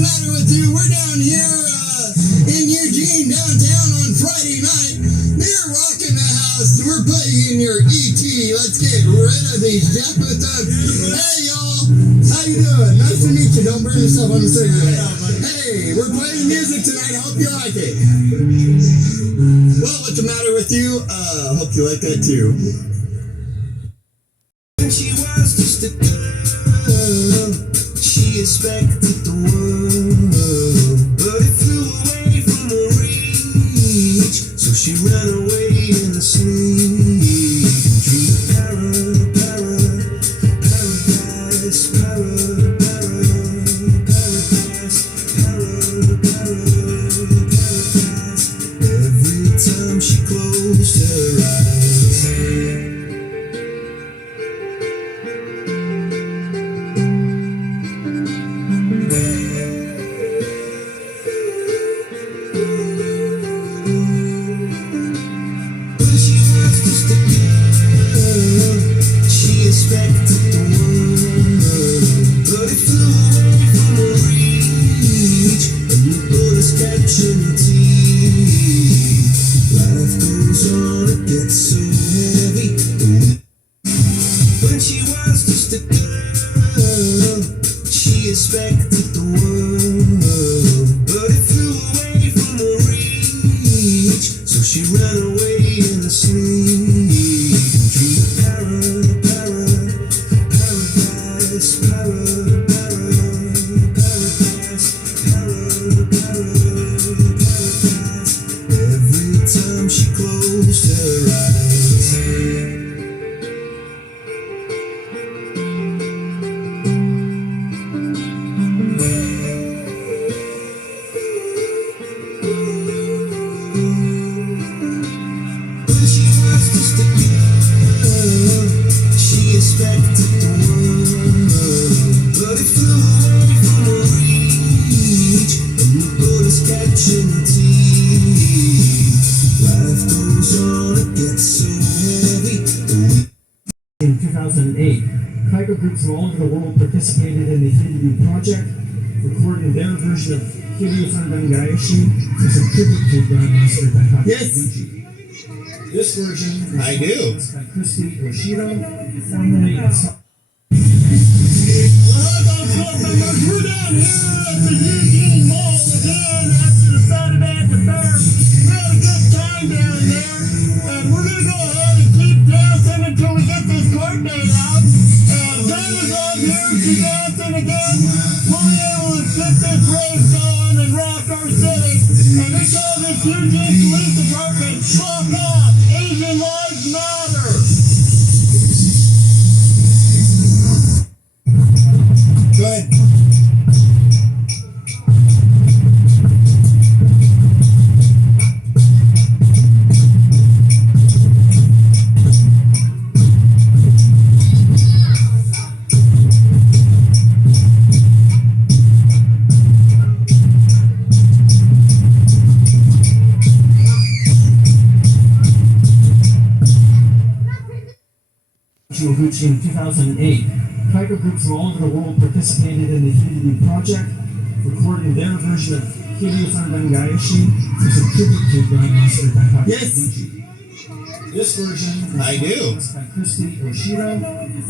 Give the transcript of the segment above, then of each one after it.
the matter with you? We're down here in Eugene, downtown on Friday night. They're rocking the house. We're putting in your ET. Let's get rid of these Jefferson. Hey, y'all. How you doing? Nice to meet you. Don't burn yourself on the cigarette. Hey, we're playing music tonight. I hope you like it. Well, what's the matter with you? Hope you like that too. When she was just a girl, she expected the world, but it flew away from her reach. So she ran away in the sleep, dreamed of paradise, paradise. Every time she closed her eyes. Expected the world, but it flew away from her reach. So she ran away in the sleep, dreamed of paradise, paradise. Every time she closed her eyes. In 2008, Kygo groups from all over the world participated in the Hideyou project, recording their version of Kiryu Sandangayoshi as a tribute to Grandmaster Daihatsu Yes. Gucci. This version I do. was by Christy Yoshiro, formerly a We're down here at the Eugene Mall again after the Saturday at the fair. We had a good time down there, and we're gonna go ahead and keep dancing until we get this court date out. And Dana's on here, she's dancing again. We'll be able to get this race going and rock our city. And they call this Eugene Police Department Rock On! Asian Lives Matter! Good. Gucci in 2008, Kygo groups from all over the world participated in the Hideyou project, recording their version of Kiryu Sandangayoshi as a tribute to Grandmaster Daihatsu Yes. Gucci. This version I do. was by Christy Yoshiro,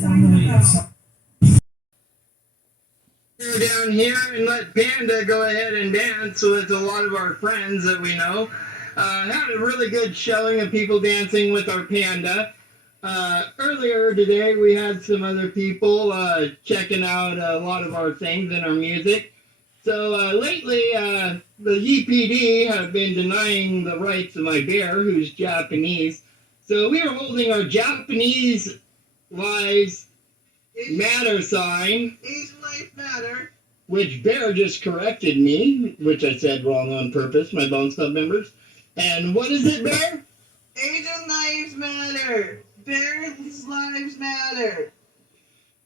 formerly a down here and let Panda go ahead and dance with a lot of our friends that we know. Had a really good showing of people dancing with our Panda. Earlier today we had some other people checking out a lot of our things and our music. So lately the EPD have been denying the rights of my bear, who's Japanese. So we are holding our Japanese Lives Matter sign. Asian Life Matter. Which Bear just corrected me, which I said wrong on purpose, my Bones Club members. And what is it, Bear? Asian Lives Matter. Bears' Lives Matter.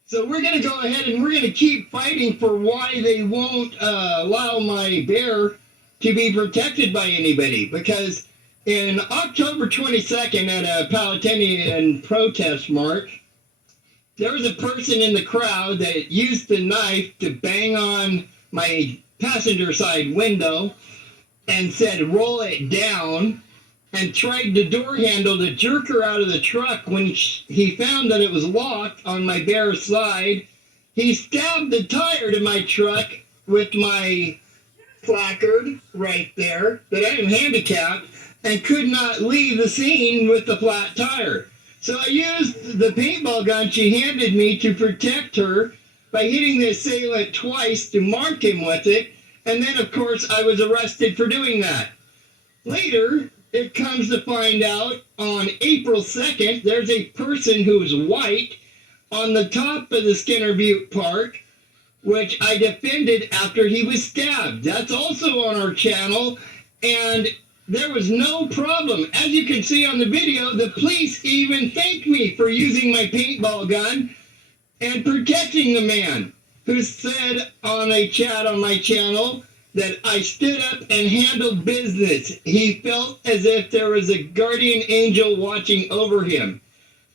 So we're going to go ahead and we're going to keep fighting for why they won't allow my bear to be protected by anybody. Because in October 22nd at a Palestinian protest march, there was a person in the crowd that used the knife to bang on my passenger side window and said, "Roll it down," and tried the door handle to jerk her out of the truck. When he found that it was locked on my bare side, he stabbed the tire to my truck with my placard right there that I am handicapped and could not leave the scene with the flat tire. So I used the paintball gun she handed me to protect her by hitting the assailant twice to mark him with it, and then of course I was arrested for doing that. Later, it comes to find out on April 2nd, there's a person who is white on the top of the Skinner Butte Park, which I defended after he was stabbed. That's also on our channel, and there was no problem. As you can see on the video, the police even thanked me for using my paintball gun and protecting the man, who said on a chat on my channel that I stood up and handled business. He felt as if there was a guardian angel watching over him.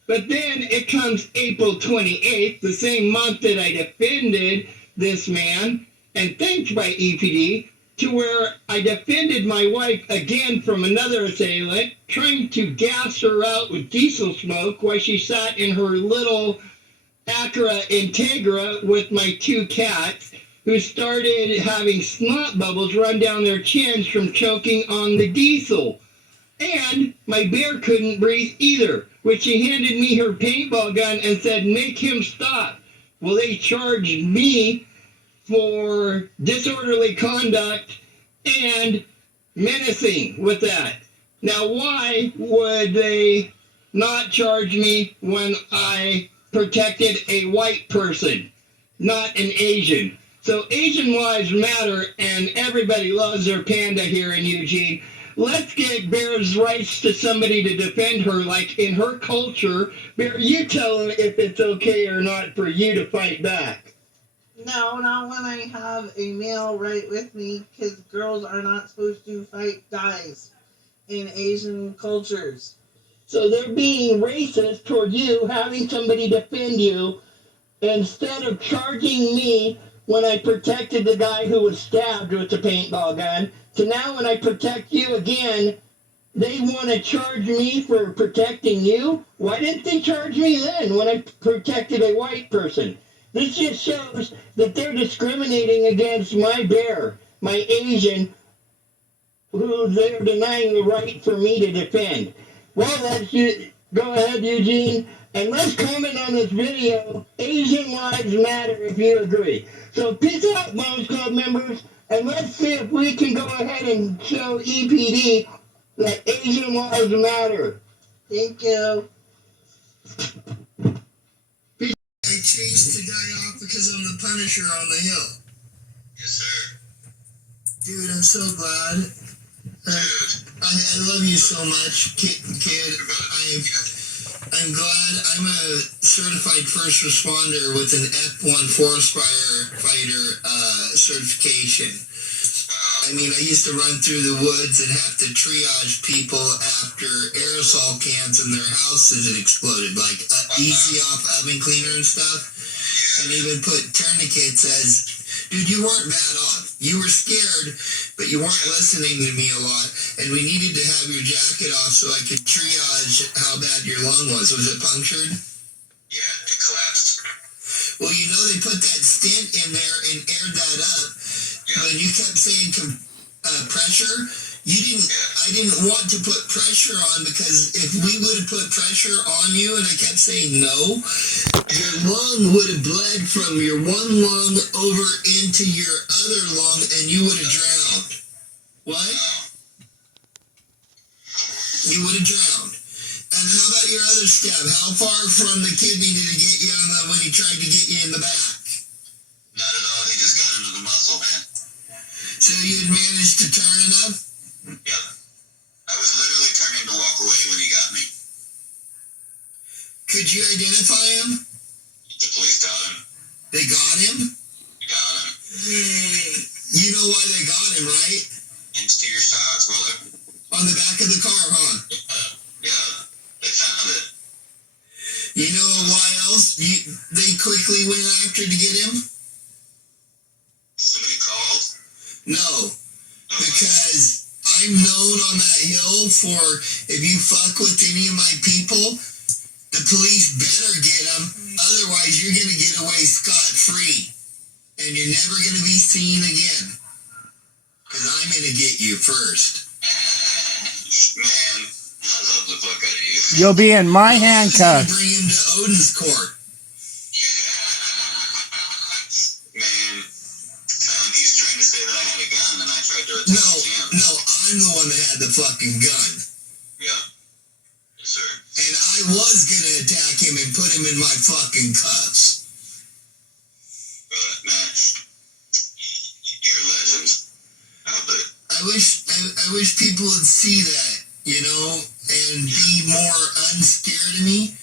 But then it comes April 28th, the same month that I defended this man and thanked by EPD, to where I defended my wife again from another assailant, trying to gas her out with diesel smoke while she sat in her little Acura Integra with my two cats, who started having snot bubbles run down their chins from choking on the diesel. And my bear couldn't breathe either, which she handed me her paintball gun and said, "Make him stop." Well, they charged me for disorderly conduct and menacing with that. Now, why would they not charge me when I protected a white person, not an Asian? So Asian lives matter, and everybody loves their panda here in Eugene. Let's get Bear's rights to somebody to defend her, like in her culture. Bear, you tell them if it's okay or not for you to fight back. No, not when I have a male right with me, because girls are not supposed to fight guys in Asian cultures. So they're being racist toward you, having somebody defend you, instead of charging me when I protected the guy who was stabbed with the paintball gun, to now when I protect you again, they want to charge me for protecting you? Why didn't they charge me then when I protected a white person? This just shows that they're discriminating against my bear, my Asian, who they're denying the right for me to defend. Well, that's you. Go ahead, Eugene, and let's comment on this video. Asian lives matter if you agree. So peace out, Bones Club members, and let's see if we can go ahead and show EPD that Asian lives matter. Thank you. I chased the guy off because I'm the Punisher on the hill. Yes, sir. Dude, I'm so glad. I love you so much, kid. I'm glad. I'm a certified first responder with an F1 forest firefighter certification. I mean, I used to run through the woods and have to triage people after aerosol cans in their houses had exploded, like easy off oven cleaner and stuff. And even put tourniquets as, dude, you weren't bad off. You were scared, but you weren't listening to me a lot. And we needed to have your jacket off so I could triage how bad your lung was. Was it punctured? Yeah, it collapsed. Well, you know they put that stent in there and aired that up. Yeah. When you kept saying pressure, I didn't want to put pressure on, because if we would have put pressure on you and I kept saying no, your lung would have bled from your one lung over into your other lung and you would have drowned. What? You would have drowned. And how about your other stab? How far from the kidney did he get you when he tried to get you in the back? Not at all. He just got into the muscle, man. So you had managed to turn enough? Yep. I was literally turning to walk away when he got me. Could you identify him? The police got him. They got him? We got him. You know why they got him, right? Interior shots, brother. On the back of the car, huh? Yeah. They found it. You know why else they quickly went after to get him? Somebody called. No, because I'm known on that hill for if you fuck with any of my people, the police better get them. Otherwise, you're gonna get away scot-free, and you're never gonna be seen again. Cause I'm gonna get you first. Man, I love the fuck out of you. You'll be in my I'm gonna handcuffs. bring him to Odin's court. Man, he's trying to say that I had a gun and I tried to No, attack him. no, I'm the one that had the fucking gun. Yeah. Yes, sir. And I was gonna attack him and put him in my fucking cuffs. But, man, you're a legend. I wish people would see that, you know, and be more unscared of me.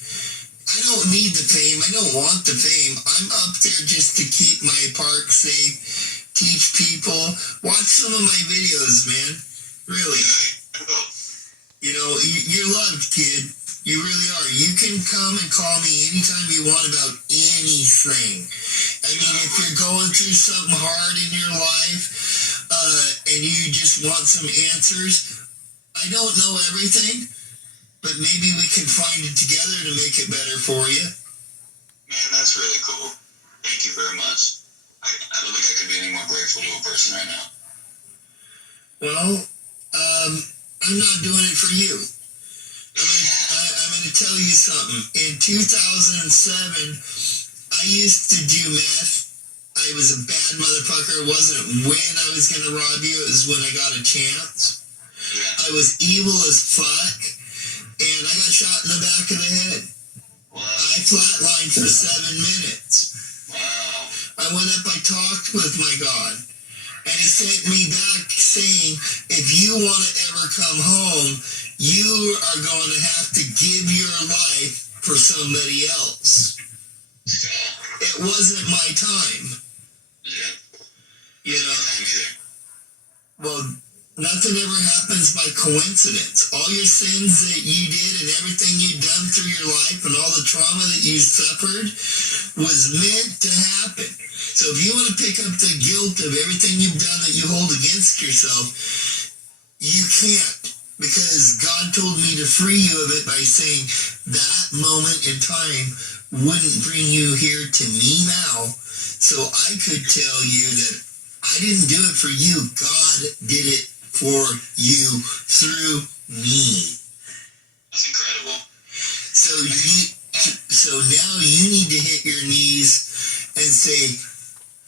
I don't need the fame. I don't want the fame. I'm up there just to keep my park safe, teach people. Watch some of my videos, man. Really. You know, you're loved, kid. You really are. You can come and call me anytime you want about anything. I mean, if you're going through something hard in your life, and you just want some answers, I don't know everything, but maybe we can find it together to make it better for you. Man, that's really cool. Thank you very much. I don't think I could be any more grateful to a person right now. Well, I'm not doing it for you. I'm going to tell you something. In 2007, I used to do meth. I was a bad motherfucker. It wasn't when I was going to rob you. It was when I got a chance. Yeah. I was evil as fuck, and I got shot in the back of the head. Wow. I flatlined for 7 minutes. Wow. I went up, I talked with my God, and he sent me back saying, if you want to ever come home, you are going to have to give your life for somebody else. It wasn't my time. Yeah. You know, Time either. well, nothing ever happens by coincidence. All your sins that you did and everything you've done through your life and all the trauma that you suffered was meant to happen. So if you want to pick up the guilt of everything you've done that you hold against yourself, you can't. Because God told me to free you of it by saying that moment in time wouldn't bring you here to me now. So I could tell you that I didn't do it for you. God did it for you through me. That's incredible. So now you need to hit your knees and say,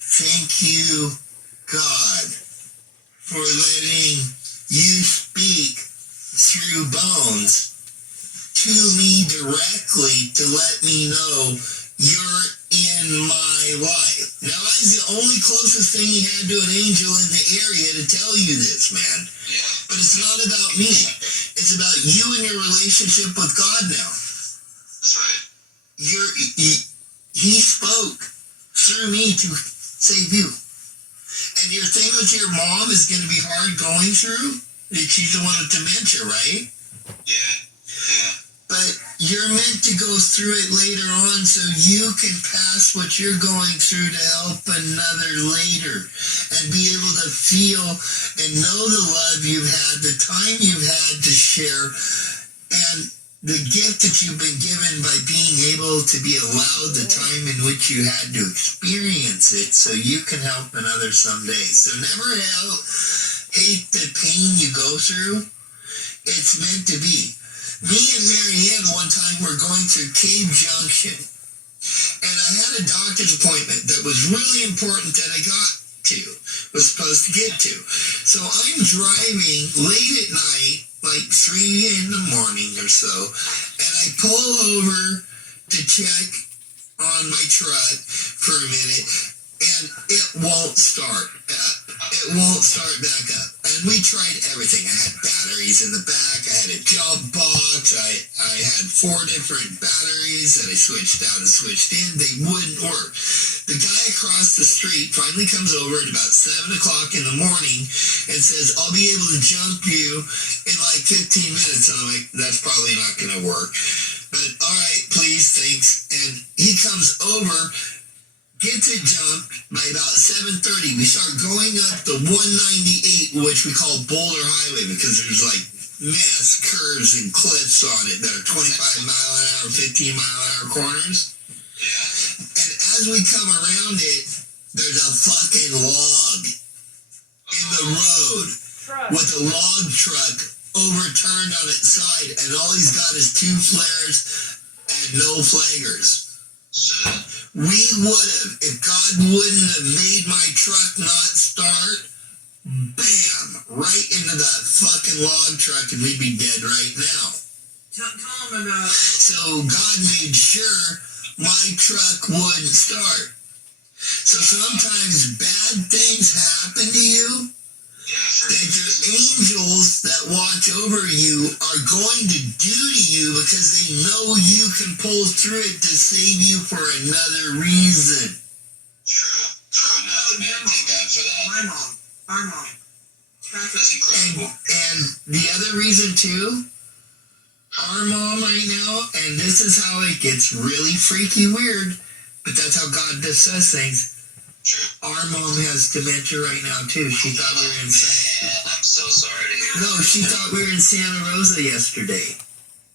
thank you, God, for letting you speak through Bones to me directly to let me know you're in my life. Now, I was the only closest thing he had to an angel in the area to tell you this, man. Yeah. But it's not about me. It's about you and your relationship with God now. That's right. He spoke through me to save you. And your thing with your mom is going to be hard going through. She's the one with dementia, right? Yeah. Yeah. But you're meant to go through it later on so you can pass what you're going through to help another later and be able to feel and know the love you've had, the time you've had to share, and the gift that you've been given by being able to be allowed the time in which you had to experience it so you can help another someday. So never hate the pain you go through. It's meant to be. Me and Marianne one time were going through Cave Junction, and I had a doctor's appointment that was really important that I was supposed to get to. So I'm driving late at night, like 3 in the morning or so, and I pull over to check on my truck for a minute, and it won't start. It won't start back up. And we tried everything. I had batteries in the back. I had a jump box. I had 4 different batteries that I switched out and switched in. They wouldn't work. The guy across the street finally comes over at about 7 o'clock in the morning and says, I'll be able to jump you in like 15 minutes. And I'm like, that's probably not going to work. But all right, please, thanks. And he comes over. gets it jumped by about 7:30. We start going up the 198, which we call Boulder Highway because there's like mass curves and cliffs on it that are 25 mile an hour, 15 mile an hour corners. Yeah. And as we come around it, there's a fucking log in the road with a log truck overturned on its side, and all he's got is 2 flares and no flaggers. Shit. We would have, if God wouldn't have made my truck not start, bam, right into that fucking log truck, and we'd be dead right now. Tell them about. So God made sure my truck wouldn't start. So sometimes bad things happen to you Yeah, for that your angels that watch over you are going to do to you because they know you can pull through it to save you for another reason. True. True enough, man. Thank God for that. My mom. Our mom. That's incredible. And the other reason too, our mom right now, and this is how it gets really freaky weird, but that's how God does things. True. Our mom has dementia right now too. She thought we were in Man, I'm so sorry to hear No, she thought we were in Santa Rosa yesterday.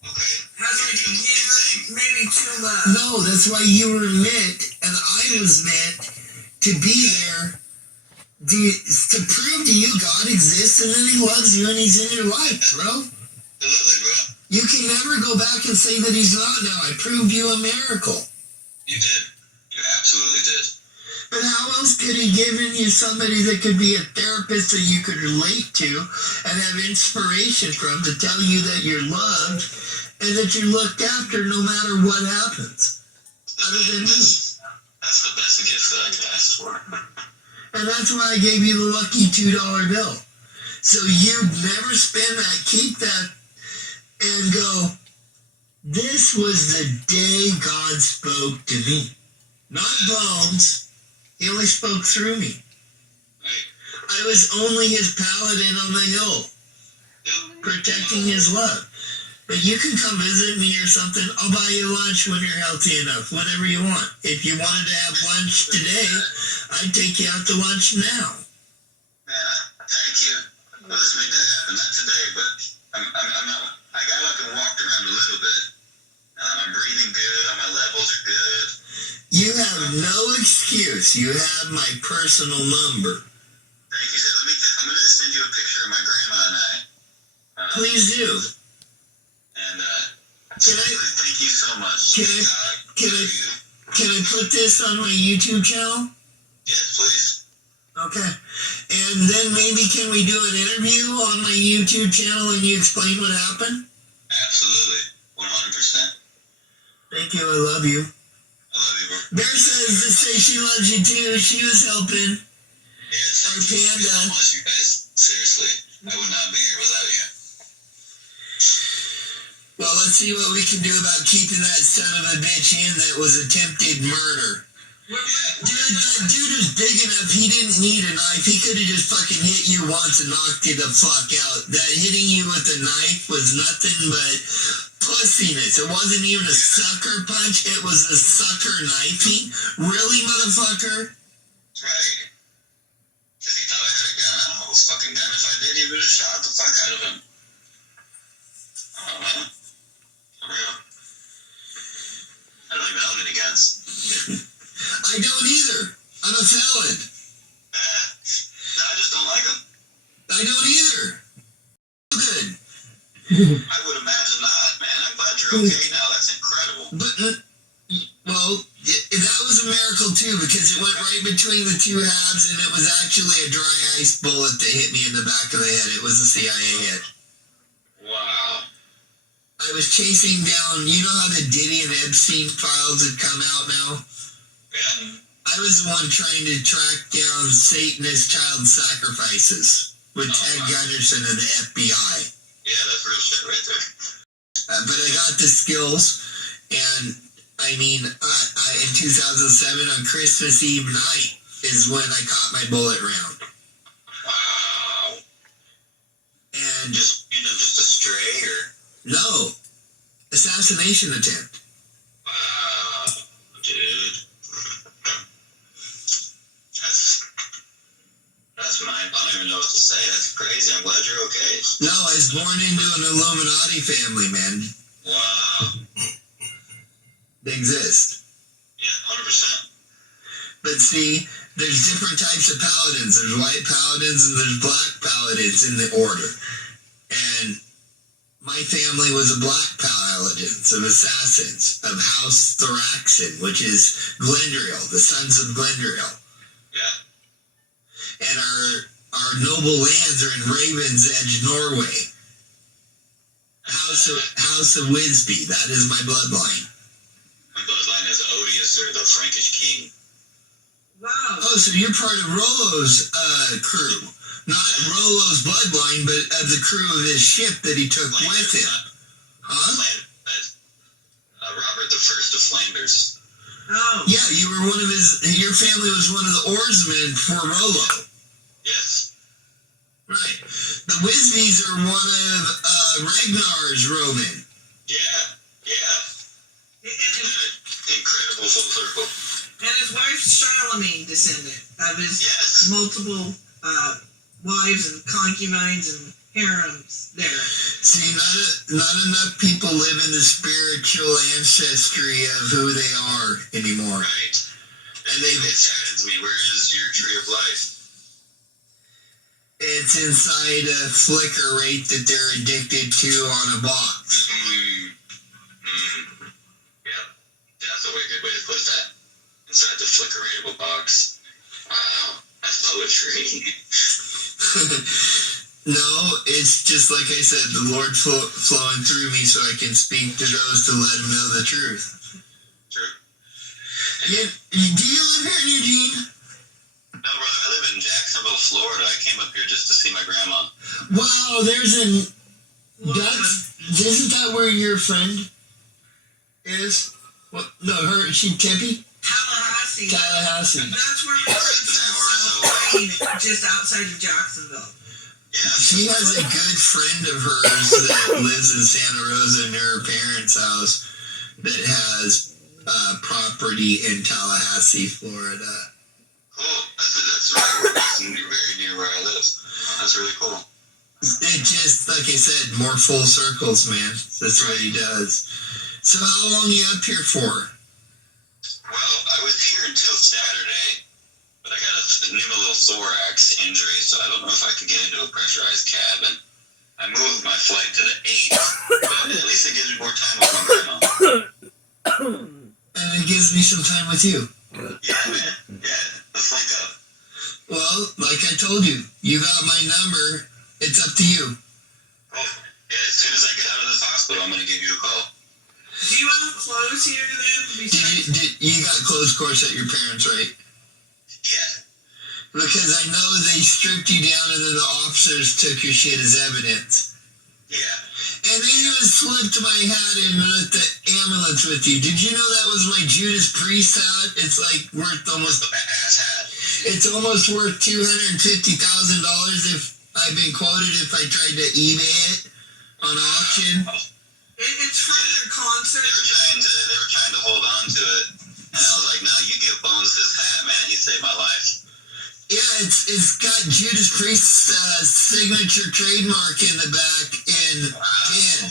Okay. Has You're like a doing the year, same thing. maybe 2 left. No, that's why you were meant, and I was meant to be there to prove to you God exists and that He loves you and He's in your life, bro. Absolutely, bro. You can never go back and say that He's not now. I proved you a miracle. You did. You absolutely did. But how else could He given you somebody that could be a therapist that you could relate to and have inspiration from to tell you that you're loved and that you're looked after no matter what happens? Other than me. That's the best gift that I could ask for. And that's why I gave you the lucky $2 bill. So you'd never spend that, keep that, and go, this was the day God spoke to me. Not Bones. He only spoke through me. Right. I was only His paladin on the hill, Yep. protecting His love. But you can come visit me or something. I'll buy you lunch when you're healthy enough, whatever you want. If you wanted to have lunch today, I'd take you out to lunch now. Man, thank you. Well, this may not happen, not today, but I'm out. I got up and walked around a little bit. I'm breathing good. All my levels are good. You have no excuse. You have my personal number. Thank you. So I'm going to send you a picture of my grandma and I. Please do. And Can I- thank you so much. can Thank I- God can for I- you. Can I put this on my YouTube channel? Yes, please. Okay. And then maybe can we do an interview on my YouTube channel and you explain what happened? Absolutely. 100%. Thank you. I love you. I love you, bro. Bear says to say she loves you too. She was helping. Yes, Our thank you panda. so much, you guys. Seriously. I would not be here without you. Well, let's see what we can do about keeping that son of a bitch in that was attempted murder. Dude, that dude was big enough, he didn't need a knife. He could have just fucking hit you once and knocked you the fuck out. That hitting you with a knife was nothing but pussiness. It wasn't even a sucker punch, it was a sucker knifing. Really, motherfucker? That's right. Because he thought I had a gun. I don't have a fucking gun. If I did, he would have shot the fuck out of him. Oh, man. For real. I don't even own any guns. I don't either. I'm a felon. I just don't like them. I don't either. Good. I would imagine not, man. I'm glad you're okay now. That's incredible. But, well, that was a miracle too because it went right between the two halves and it was actually a dry ice bullet that hit me in the back of the head. It was a CIA hit. Wow. I was chasing down, you know how the Diddy and Epstein files had come out now? Yeah. I was the one trying to track down Satanist child sacrifices with Ted Gunderson of the FBI. Yeah, that's real shit right there. But I got the skills, and I mean, in 2007 on Christmas Eve night is when I caught my bullet round. Wow. And Just a stray or? no, assassination attempt. Wow. Dude. I don't even know what to say. That's crazy. I'm glad you're okay. No, I was born into an Illuminati family, man. Wow. They exist. Yeah, 100%. But see, there's different types of paladins. There's white paladins and there's black paladins in the order. And my family was a black paladins of assassins of House Thoraxin, which is Glendriel, the sons of Glendriel. Yeah. And our noble lands are in Raven's Edge, Norway. House of Wisby, that is my bloodline. My bloodline is Odious, or the Frankish king. Wow. Oh, so you're part of Rollo's crew. Not Rollo's bloodline, but of the crew of his ship that he took with him. Huh? Robert the First of Flanders. Oh. Yeah, you were one of your family was one of the oarsmen for Rollo. Yes. Right. The Wisbys are one of Ragnar's Roman. Yeah. Incredible full circle. And his wife's Charlemagne descendant of his Yes. multiple wives and concubines and harems there. See, not enough people live in the spiritual ancestry of who they are anymore. Right. And it saddens me. Where is your tree of life? It's inside a flicker rate that they're addicted to on a box. Yep. That's a good way to put that. Inside the flicker-rateable box. Wow. That's poetry. No, it's just like I said, the Lord flowing through me so I can speak to those to let them know the truth. True. Yeah, do you live here in Eugene? No, brother, I live in Jacksonville, Florida. I came up here just to see my grandma. Wow, isn't that where your friend is? What? No, she Tempe? Tallahassee. Tallahassee. That's where my friends South Wayne, just outside of Jacksonville. Yeah. She has a good friend of hers that lives in Santa Rosa near her parents' house that has property in Tallahassee, Florida. Cool. That's very near where I live. That's really cool. It just, like I said, more full circles, man. That's what he does. So how long are you up here for? Well, I was here until Saturday, but I got a pneumothorax injury, so I don't know if I could get into a pressurized cabin. I moved my flight to the 8th, but at least it gives me more time with my grandma. And it gives me some time with you. Yeah, man. Yeah, let's link up. Well, like I told you, you got my number. It's up to you. Cool. Yeah, as soon as I get out of this hospital, I'm going to give you a call. Do you have clothes here then? You got close course at your parents', right? Yeah. Because I know they stripped you down and then the officers took your shit as evidence. Yeah. And they even slipped my hat in with the ambulance with you. Did you know that was my Judas Priest hat? It's like worth almost... The ass hat. It's almost worth $250,000 if I've been quoted if I tried to eBay it on auction. It's from their concert. They were trying to hold on to it, and I was like, "No, you give Bones this hat, man. He saved my life." Yeah, it's got Judas Priest's signature trademark in the back in tin.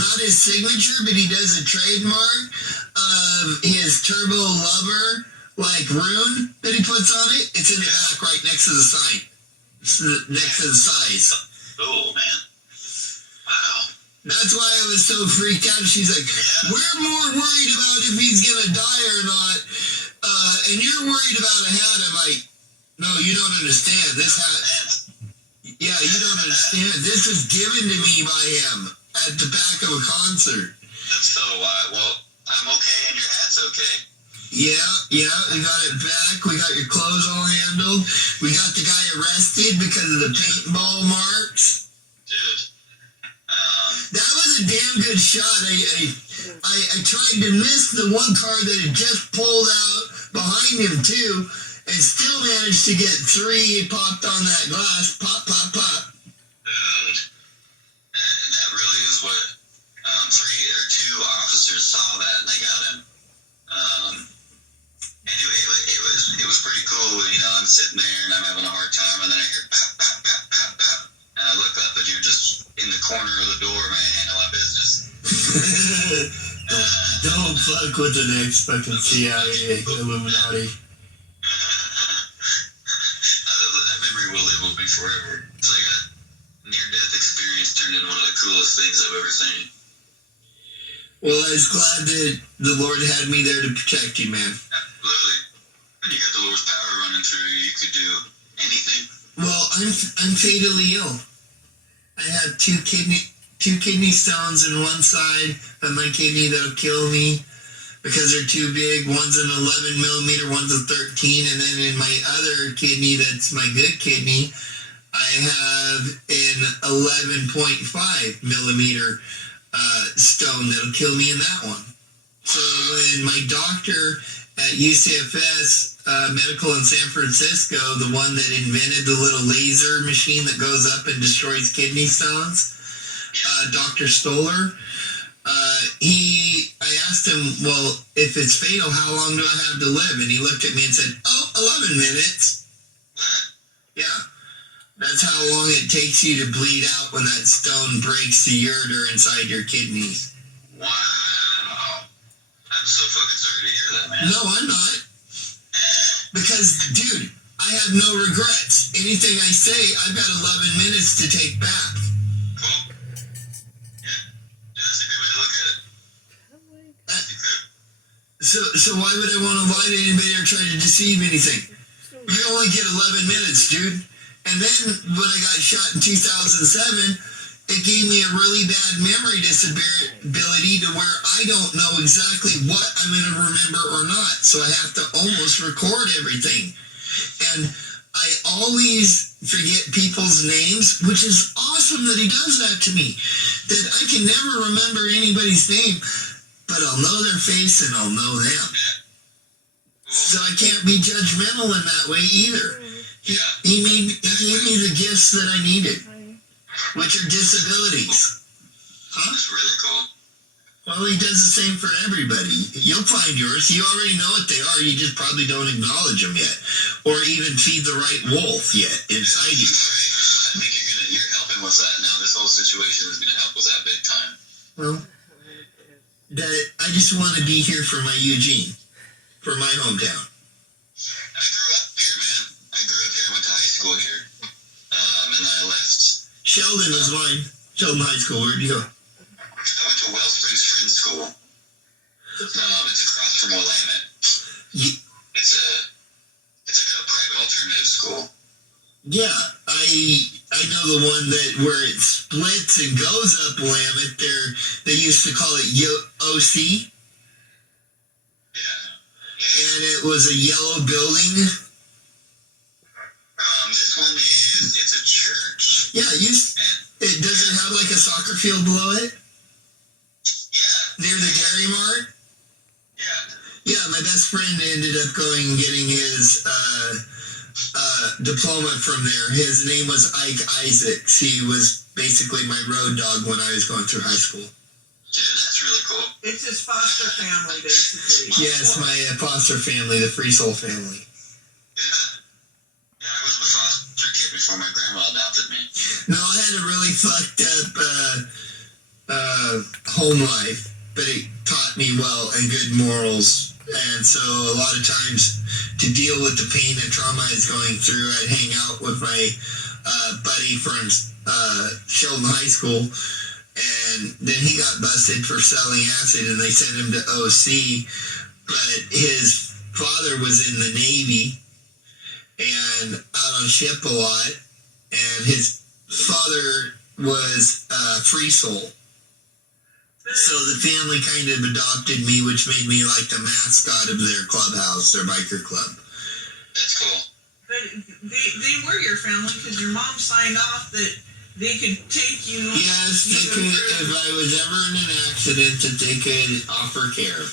Not his signature, but he does a trademark of his Turbo Lover rune that he puts on it. It's in the back, right next to the sign. It's next to the size. Cool, man. Wow. That's why I was so freaked out. She's like, we're more worried about if he's going to die or not. And you're worried about a hat. I'm like, no, you don't understand. This hat, yeah, you don't understand. This was given to me by him at the back of a concert. That's so wild. Well, I'm okay and your hat's okay. Yeah, we got it back. We got your clothes all handled. We got the guy arrested because of the paintball marks. Dude. That was a damn good shot. I tried to miss the one car that had just pulled out behind him too, and still managed to get 3 popped on that glass. Pop, pop, pop. Dude. That really is what 3 or 2 officers saw that and they got him. And it was pretty cool. You know, I'm sitting there and I'm having a hard time, and then I Don't fuck with the next fucking CIA Illuminati. That memory will live with me forever. It's like a near-death experience turned into one of the coolest things I've ever seen. Well, I was glad that the Lord had me there to protect you, man. Absolutely. When you got the Lord's power running through you, you could do anything. Well, I'm fatally ill. I have two kidney stones in one side of my kidney that'll kill me because they're too big. One's an 11 millimeter, one's a 13, and then in my other kidney, that's my good kidney, I have an 11.5 millimeter stone that'll kill me in that one. So when my doctor at UCFS Medical in San Francisco, the one that invented the little laser machine that goes up and destroys kidney stones, Dr. Stoller, I asked him, well, if it's fatal, how long do I have to live? And he looked at me and said, 11 minutes. Yeah. That's how long it takes you to bleed out when that stone breaks the ureter inside your kidneys. Wow. I'm so fucking sorry to hear that, man. No, I'm not. Because, dude, I have no regrets. Anything I say, I've got 11 minutes to take back. Cool. Yeah, that's a good way to look at it. So why would I want to lie to anybody or try to deceive anything? You only get 11 minutes, dude. And then when I got shot in 2007, it gave me a really bad memory disability to where I don't know exactly what I'm going to remember or not. So I have to almost record everything. And I always forget people's names, which is awesome that he does that to me. That I can never remember anybody's name, but I'll know their face and I'll know them. So I can't be judgmental in that way either. He gave me the gifts that I needed, which are disabilities. Huh? That's really cool. Well, he does the same for everybody. You'll find yours. You already know what they are. You just probably don't acknowledge them yet, or even feed the right wolf yet inside you. Right. I think you're helping with that now. This whole situation is gonna help with that big time. Well, I just want to be here for my Eugene, for my hometown. I grew up here, man. I went to high school here. And then I left. Sheldon is mine. Sheldon High School. Where'd you go? I went to Wellsprings Friends School. It's across from Willamette. It's like a private alternative school. Yeah, I know the one where it splits and goes up Willamette. They used to call it OC. Yeah. And it was a yellow building. This one it's a church. Yeah, it does it have like a soccer field below it? Yeah. Near the Dairy Mart? Yeah. Yeah, my best friend ended up going and getting his diploma from there. His name was Ike Isaacs. He was basically my road dog when I was going through high school. Dude, that's really cool. It's his foster family, basically. Yes, my foster family, the Free Soul family. Yeah, I was a foster kid before my grandma adopted me. No, I had a really fucked up home life, but it taught me well and good morals. And so a lot of times to deal with the pain and trauma I was going through, I'd hang out with my buddy from Sheldon High School. And then he got busted for selling acid and they sent him to OC. But his father was in the Navy and out on ship a lot. And his father was Free Soul. So the family kind of adopted me, which made me like the mascot of their clubhouse, their biker club. That's cool. But they were your family because your mom signed off that they could take you. Yes, they could, if I was ever in an accident, that they could offer care.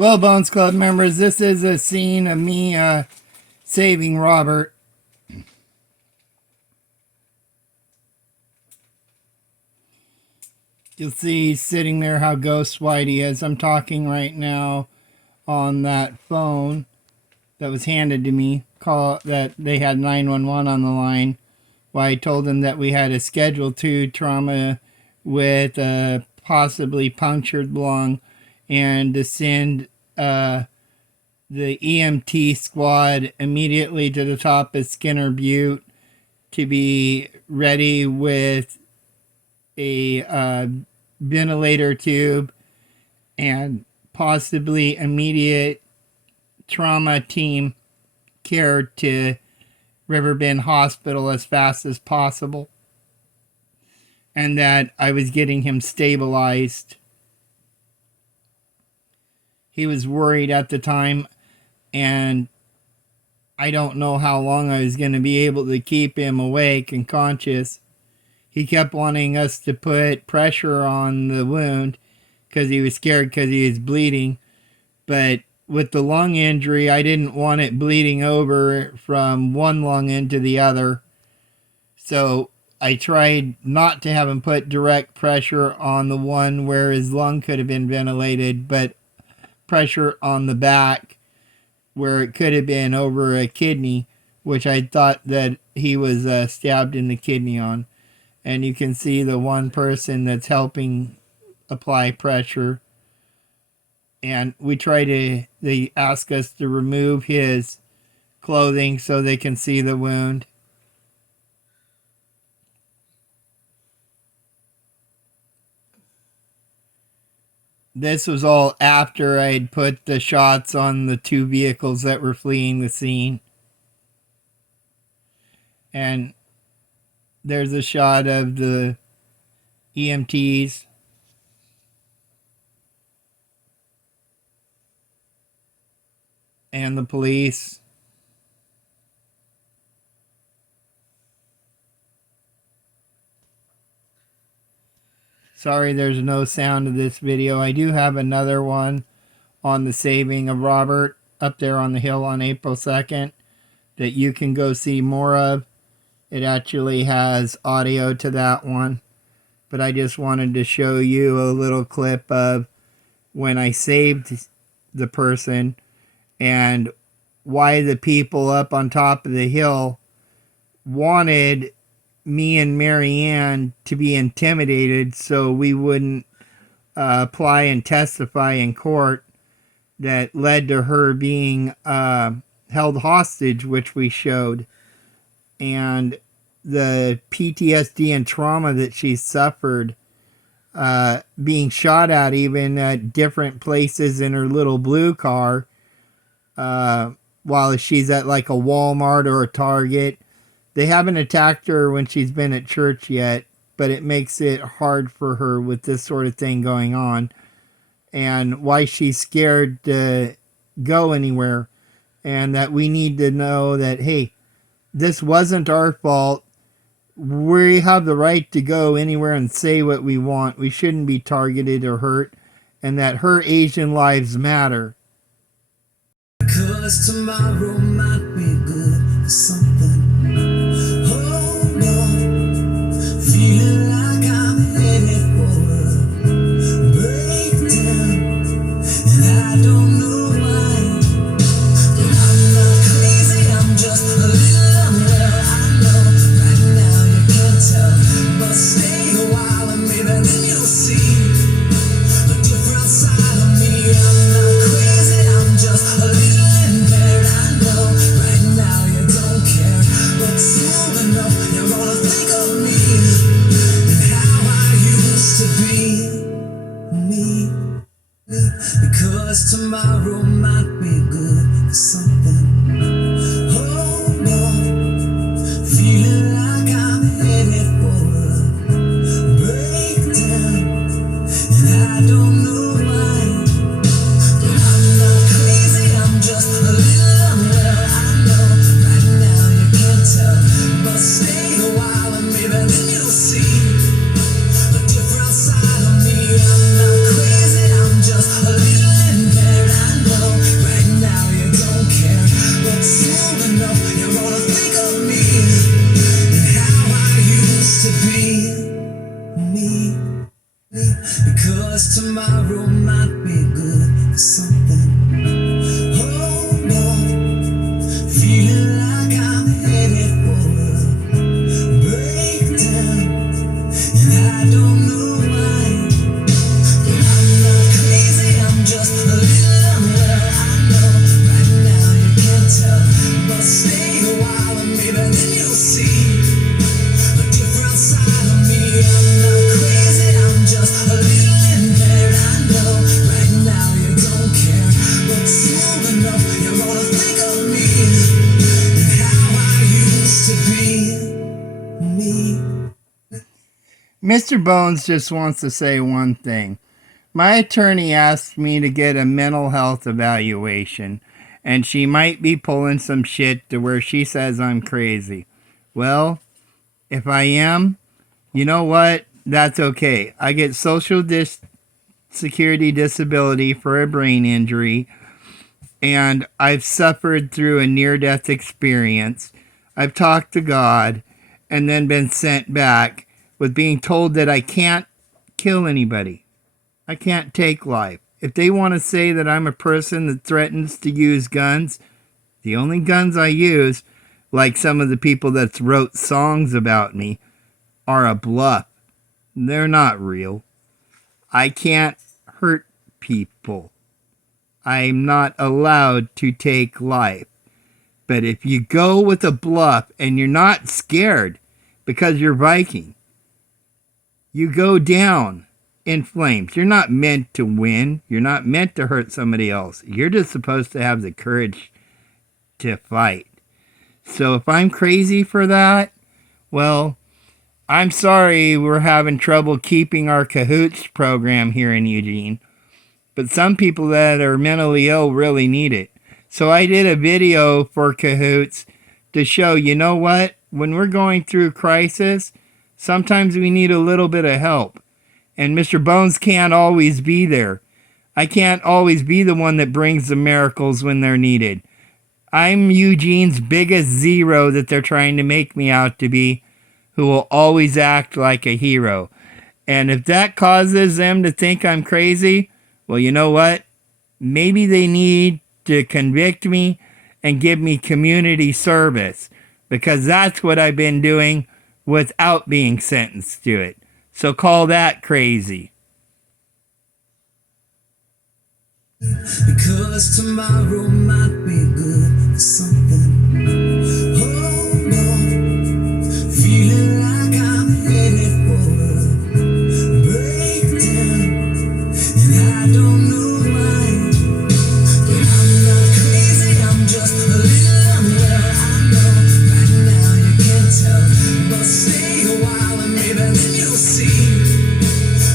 Well, Bones Club members, this is a scene of me saving Robert. You'll see sitting there how ghost white he is. I'm talking right now on that phone that was handed to me. That they had 911 on the line. Well, I told them that we had a Schedule 2 trauma with a possibly punctured lung, and to send the EMT squad immediately to the top of Skinner Butte to be ready with a ventilator tube and possibly immediate trauma team care to Riverbend Hospital as fast as possible, and that I was getting him stabilized. He was worried at the time, and I don't know how long I was going to be able to keep him awake and conscious. He kept wanting us to put pressure on the wound because he was scared because he was bleeding. But with the lung injury, I didn't want it bleeding over from one lung into the other. So I tried not to have him put direct pressure on the one where his lung could have been ventilated, but pressure on the back where it could have been over a kidney, which I thought that he was stabbed in the kidney on. And you can see the one person that's helping apply pressure. And they ask us to remove his clothing so they can see the wound. This was all after I'd put the shots on the two vehicles that were fleeing the scene. And there's a shot of the EMTs. And the police. Sorry there's no sound of this video. I do have another one on the saving of Robert up there on the hill on April 2nd that you can go see more of. It actually has audio to that one. But I just wanted to show you a little clip of when I saved the person and why the people up on top of the hill wanted me and Marianne to be intimidated so we wouldn't apply and testify in court. That led to her being held hostage, which we showed. And the PTSD and trauma that she suffered, being shot at even at different places in her little blue car, while she's at like a Walmart or a Target. They haven't attacked her when she's been at church yet, but it makes it hard for her with this sort of thing going on. And why she's scared to go anywhere. And that we need to know that, hey, this wasn't our fault. We have the right to go anywhere and say what we want. We shouldn't be targeted or hurt. And that her Asian lives matter. 'Cause tomorrow might be good for something. Hold on, feeling like I'm headed for a breakdown, and I don't know why. But I'm not crazy, I'm just a little unwell. I know right now you can't tell, but stay a while and maybe then you'll see a different side of me. I'm not crazy, I'm just a little impaired. I know right now you don't care. Mr. Bones just wants to say one thing. My attorney asked me to get a mental health evaluation, and she might be pulling some shit to where she says I'm crazy. Well, if I am, you know what? That's okay. I get social security disability for a brain injury, and I've suffered through a near-death experience. I've talked to God and then been sent back with being told that I can't kill anybody. I can't take life. If they want to say that I'm a person that threatens to use guns, the only guns I use, like some of the people that wrote songs about me, are a bluff. They're not real. I can't hurt people. I'm not allowed to take life. But if you go with a bluff and you're not scared because you're Viking, you go down in flames. You're not meant to win. You're not meant to hurt somebody else. You're just supposed to have the courage to fight. So if I'm crazy for that, well, I'm sorry we're having trouble keeping our Cahoots program here in Eugene. But some people that are mentally ill really need it. So I did a video for Cahoots to show, you know what? When we're going through crisis, sometimes we need a little bit of help. And Mr. Bones can't always be there. I can't always be the one that brings the miracles when they're needed. I'm Eugene's biggest zero that they're trying to make me out to be, who will always act like a hero. And if that causes them to think I'm crazy, well, you know what? Maybe they need to convict me and give me community service, because that's what I've been doing without being sentenced to it. So call that crazy. Because tomorrow might be good for something. Hold on, feeling like I'm headed for a breakdown, and I don't know why. But I'm not crazy, I'm just a little unwell. I know right now you can't tell, but stay a while and maybe then you'll see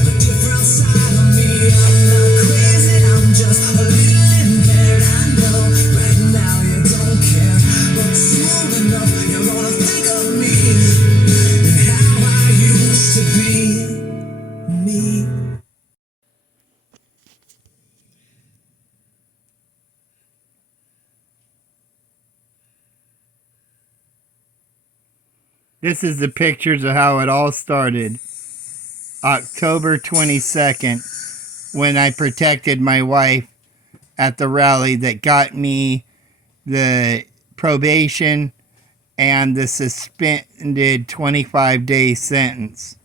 a different side of me. I'm not crazy, I'm just a little impaired. I know right now you don't care, but soon enough you're gonna think of me and how I used to be me. This is the pictures of how it all started. October 22nd, when I protected my wife at the rally that got me the probation and the suspended 25-day sentence,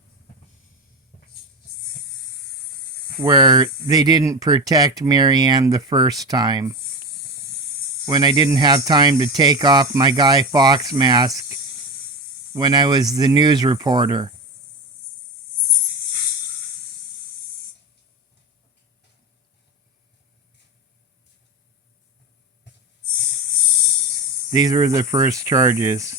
where they didn't protect Marianne the first time, when I didn't have time to take off my Guy Fawkes mask when I was the news reporter. These were the first charges.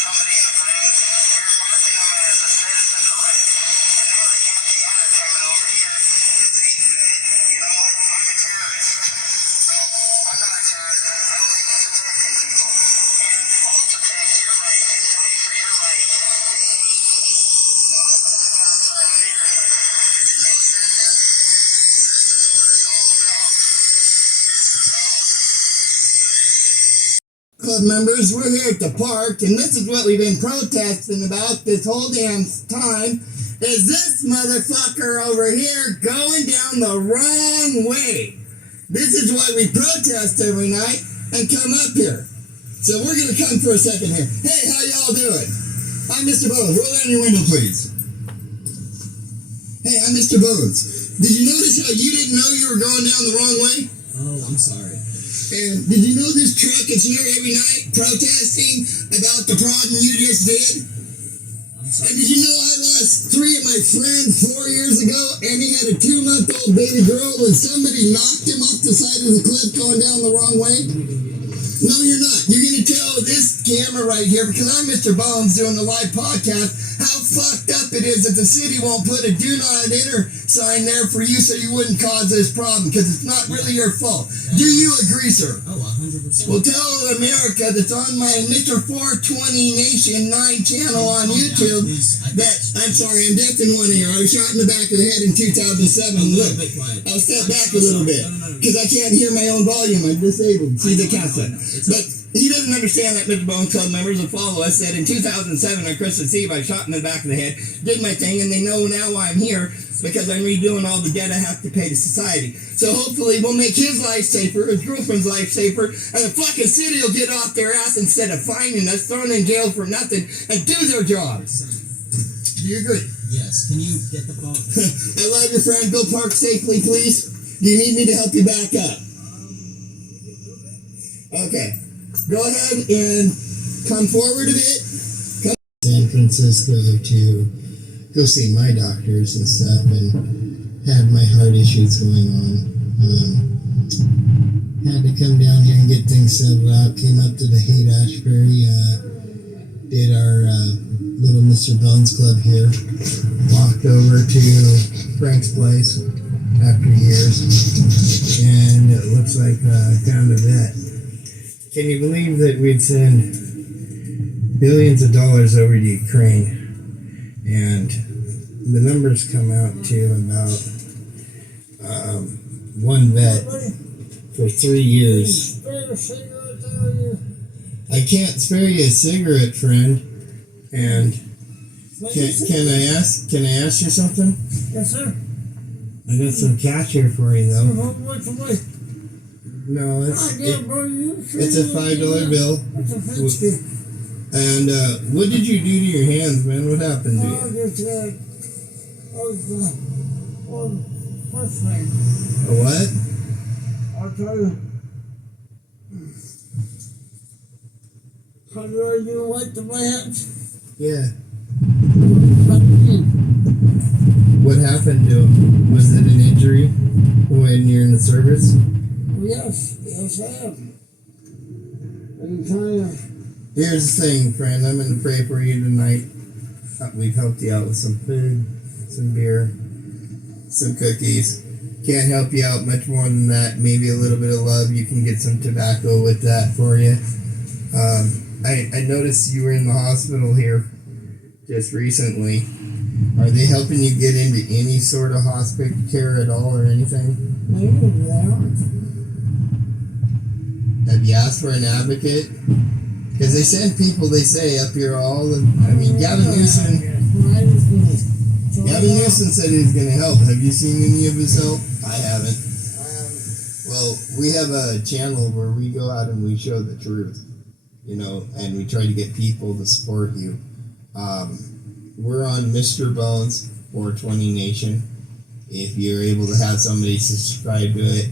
Somebody in the crowd, we were marking them as a citizen direct. And Club members, we're here at the park, and this is what we've been protesting about this whole damn time, is this motherfucker over here going down the wrong way. This is why we protest every night and come up here. So we're going to come for a second here. Hey, how y'all doing? I'm Mr. Bones. Roll down your window, please. Hey, I'm Mr. Bones. Did you notice how you didn't know you were going down the wrong way? Oh, I'm sorry. And did you know this truck is here every night protesting about the problem you just did? And did you know I lost 3 of my friends 4 years ago, and he had a 2-month-old baby girl when somebody knocked him off the side of the cliff going down the wrong way? No, you're not. You're going to tell this camera right here, because I'm Mr. Bones doing the live podcast, how fucked up it is that the city won't put a do not enter sign there for you so you wouldn't cause this problem, because it's not really your fault. Do you agree, sir? Oh, 100%. Well, tell America that's on my Mr. 420 Nation 9 channel on YouTube that, I'm sorry, I'm deaf in one ear. I was shot in the back of the head in 2007. Look, I'll step back a little bit because I can't hear my own volume. I'm disabled. See the cassette. But he doesn't understand that Mr. Bones Club members will follow us that in 2007 on Christmas Eve I shot in the back of the head, did my thing, and they know now why I'm here because I'm redoing all the debt I have to pay to society. So hopefully we'll make his life safer, his girlfriend's life safer, and the fucking city will get off their ass instead of fining us, thrown in jail for nothing, and do their jobs. Do you agree? Yes. Can you get the phone? I love your friend. Go park safely, please. Do you need me to help you back up? Okay. Go ahead and come forward a bit. Come San Francisco to go see my doctors and stuff, and had my heart issues going on. Had to come down here and get things settled out. Came up to the Haight-Ashbury, did our little Mr. Bones Club here. Walked over to Frank's place after years, and it looks like I found a vet. Can you believe that we'd send billions of dollars over to Ukraine, and the numbers come out to about one vet for 3 years. I can't spare you a cigarette, friend. And can I ask you something? Yes, sir. I got some cash here for you, though. Wait. No, it's a $5 bill. That's a fancy. And what did you do to your hands, man? What happened to you? First thing, A what? I'll tell you. How do I do right to my hands? Yeah. What happened to him? Was it an injury when you're in the service? Yes, I am. I'm trying to. Here's the thing, friend. I'm going to pray for you tonight. We've helped you out with some food, some beer, some cookies. Can't help you out much more than that. Maybe a little bit of love. You can get some tobacco with that for you. I noticed you were in the hospital here just recently. Are they helping you get into any sort of hospital care at all or anything? Maybe they aren't. Have you asked for an advocate? Because they send people, they say, up here all the... I mean, Gavin Newsom said he was going to help. Have you seen any of his help? I haven't. Well, we have a channel where we go out and we show the truth, you know, and we try to get people to support you. We're on Mr. Bones 420 Nation. If you're able to have somebody subscribe to it,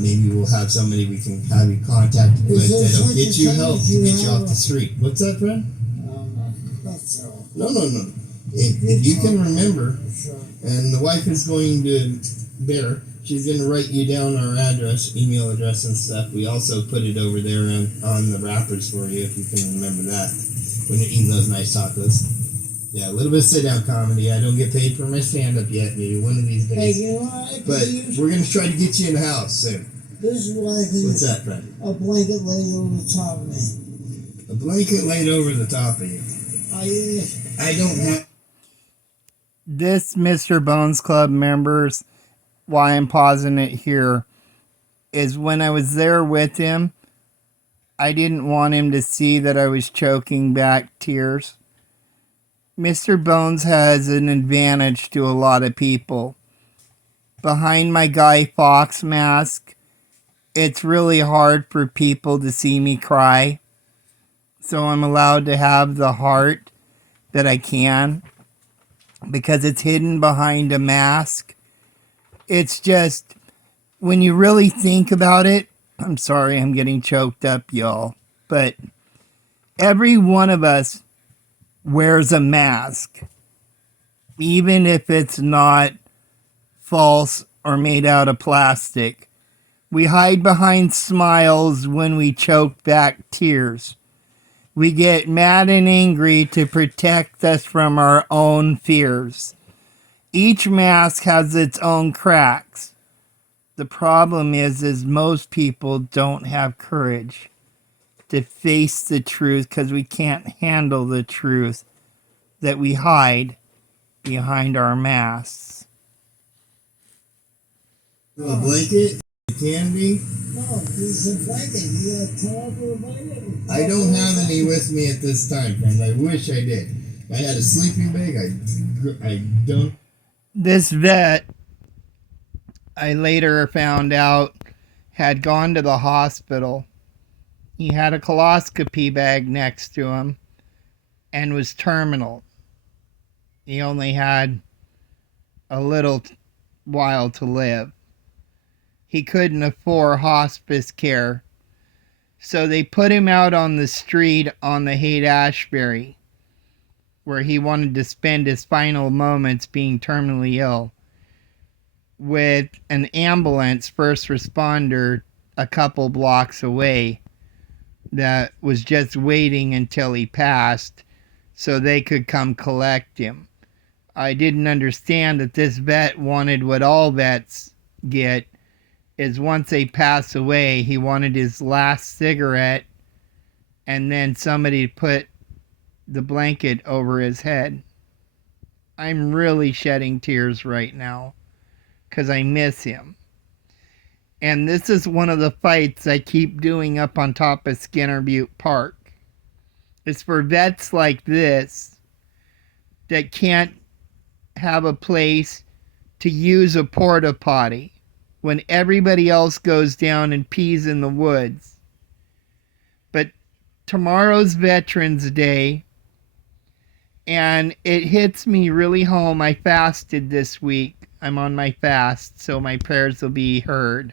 maybe we'll have somebody we can have you contact with that'll get you help to get you off the street. What's that, friend? No. If you can remember, and the wife is going to bear, she's going to write you down our address, email address, and stuff. We also put it over there on the wrappers for you, if you can remember that, when you're eating those nice tacos. Yeah, a little bit of sit-down comedy. I don't get paid for my stand-up yet, maybe one of these days. Hey, you know what I could But use? we're going to try to get you in the house soon. This is what I could What's use. that, friend? A blanket laid over the top of me. A blanket laid over the top of you. I don't have... This Mr. Bones Club members, why I'm pausing it here, is when I was there with him, I didn't want him to see that I was choking back tears. Mr. Bones has an advantage to a lot of people. Behind my Guy Fawkes mask, it's really hard for people to see me cry. So I'm allowed to have the heart that I can because it's hidden behind a mask. It's just, when you really think about it, I'm sorry I'm getting choked up, y'all, but every one of us wears a mask, even if it's not false or made out of plastic. We hide behind smiles when we choke back tears. We get mad and angry to protect us from our own fears. Each mask has its own cracks. The problem is most people don't have courage to face the truth because we can't handle the truth that we hide behind our masks. A blanket? Candy? No, it's a blanket. You got to talk or a blanket? I don't have any with me at this time, friend. I wish I did. I had a sleeping bag. I don't. This vet, I later found out, had gone to the hospital. He had a coloscopy bag next to him and was terminal. He only had a little while to live. He couldn't afford hospice care, so they put him out on the street on the Haight-Ashbury, where he wanted to spend his final moments being terminally ill, with an ambulance first responder a couple blocks away that was just waiting until he passed so they could come collect him. I didn't understand that this vet wanted what all vets get, is once they pass away, he wanted his last cigarette and then somebody put the blanket over his head. I'm really shedding tears right now because I miss him. And this is one of the fights I keep doing up on top of Skinner Butte Park. It's for vets like this that can't have a place to use a porta potty when everybody else goes down and pees in the woods. But tomorrow's Veterans Day, and it hits me really home. I fasted this week. I'm on my fast, so my prayers will be heard.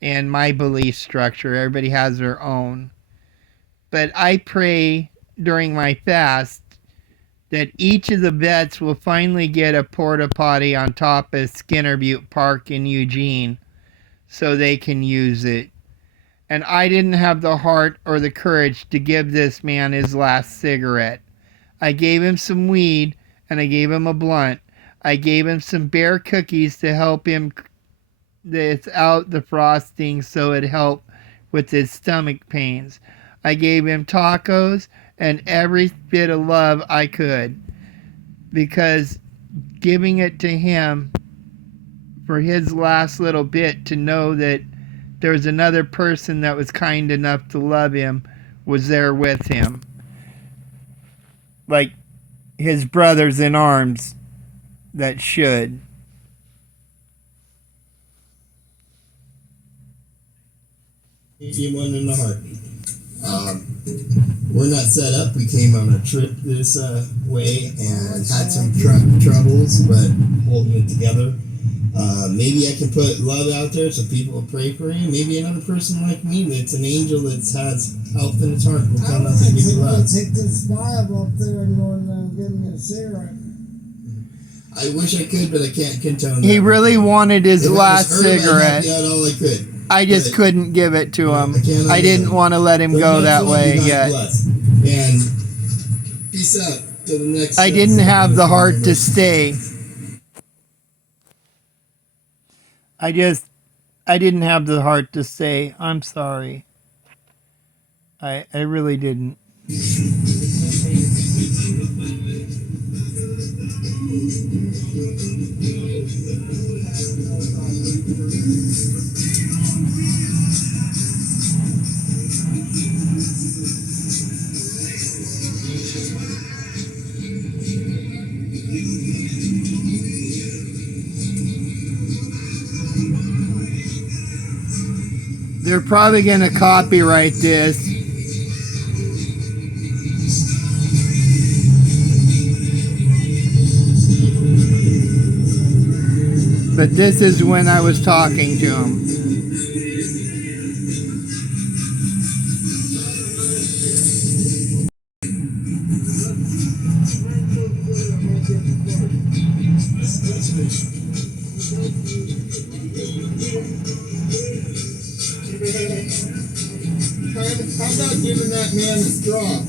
And my belief structure, everybody has their own. But I pray during my fast that each of the vets will finally get a porta potty on top of Skinner Butte Park in Eugene so they can use it. And I didn't have the heart or the courage to give this man his last cigarette. I gave him some weed and I gave him a blunt. I gave him some bear cookies to help him out the frosting so it helped with his stomach pains. I gave him tacos and every bit of love I could, because giving it to him for his last little bit to know that there was another person that was kind enough to love him was there with him. Like his brothers in arms that should. You one in the heartbeat. We're not set up. We came on a trip this way and had some troubles, but holding it together. Maybe I can put love out there so people will pray for him. Maybe another person like me that's an angel that has help in his heart will come up and give you love. Take this Bible up there and go and give me a cigarette. I wish I could, but I can't condone that. He really wanted his If last I was hurt, cigarette. I helped out all I could. I just But couldn't give it to him. I I didn't want to let him But go much that love, way you, God yet. bless. And peace out till the next. I didn't have the heart to stay. I didn't have the heart to say, I'm sorry. I really didn't. They're probably going to copyright this. But this is when I was talking to him. How about giving that man a straw?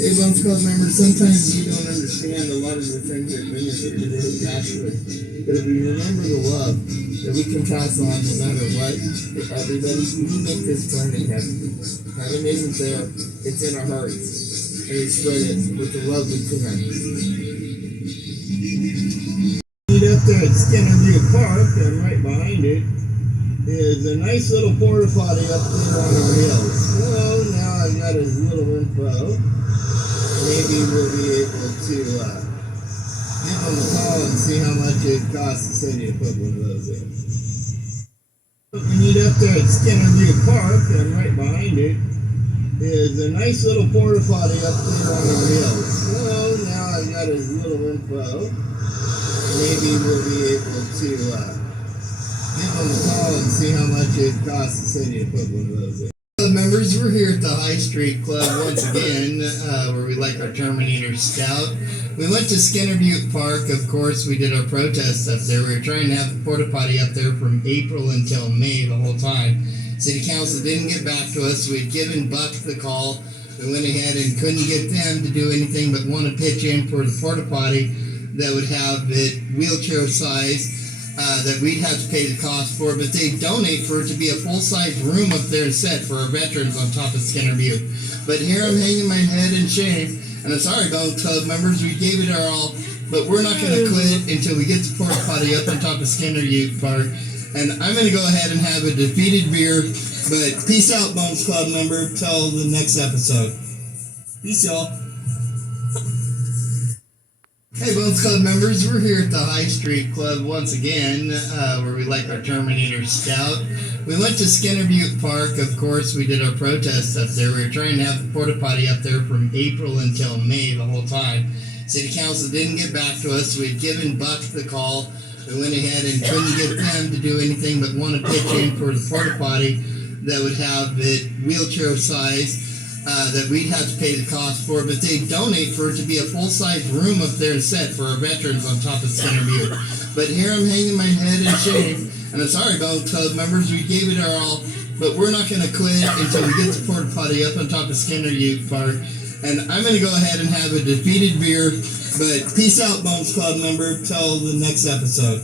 Hey, Bones Club members, sometimes you don't understand a lot of the things that bring us here today, naturally. But if we remember the love that we can pass on no matter what to everybody, we make this planet heaven. Heaven isn't there, it's in our hearts. And we spread it with the love we can. Meet up there at Skinner View Park, and right behind it is a nice little porta potty up there on the hills. Well, now I've got a little info. Maybe we'll be able to give them a call and see how much it costs the city to put one of those in. We meet up there at Skinner View Park, and right behind it is a nice little porta potty up there on the hills. Well, now I've got a little info. Maybe we'll be able to give them a call and see how much it costs the city to put one of those in. Members, we're here at the High Street Club once again, where we like our Terminator Scout. We went to Skinner Butte Park. Of course, we did our protests up there. We were trying to have the porta potty up there from April until May the whole time. City Council didn't get back to us. We'd given Buck the call. We went ahead and couldn't get them to do anything but want to pitch in for the porta potty that would have it wheelchair size. That we'd have to pay the cost for, but they donate for it to be a full-size room up there set for our veterans on top of Skinner Butte. But here I'm hanging my head in shame, and I'm sorry, Bones Club members, we gave it our all, but we're not going to quit until we get the porta potty up on top of Skinner Butte Park. And I'm going to go ahead and have a defeated beer, but peace out, Bones Club member, till the next episode. Peace, y'all. Hey, Bones Club members, we're here at the High Street Club once again, where we like our Terminator Scout. We went to Skinner Butte Park. Of course, we did our protests up there. We were trying to have the porta potty up there from April until May the whole time. City Council didn't get back to us. We'd given Buck the call. We went ahead and couldn't get them to do anything but want to pitch in for the porta potty that would have it wheelchair size. That we'd have to pay the cost for, but they donate for it to be a full-size room up there set for our veterans on top of Skinner Butte. But here I'm hanging my head in shame, and I'm sorry, Bones Club members, we gave it our all, but we're not going to quit until we get the porta potty up on top of Skinner Butte Park. And I'm going to go ahead and have a defeated beer, but peace out, Bones Club member, till the next episode.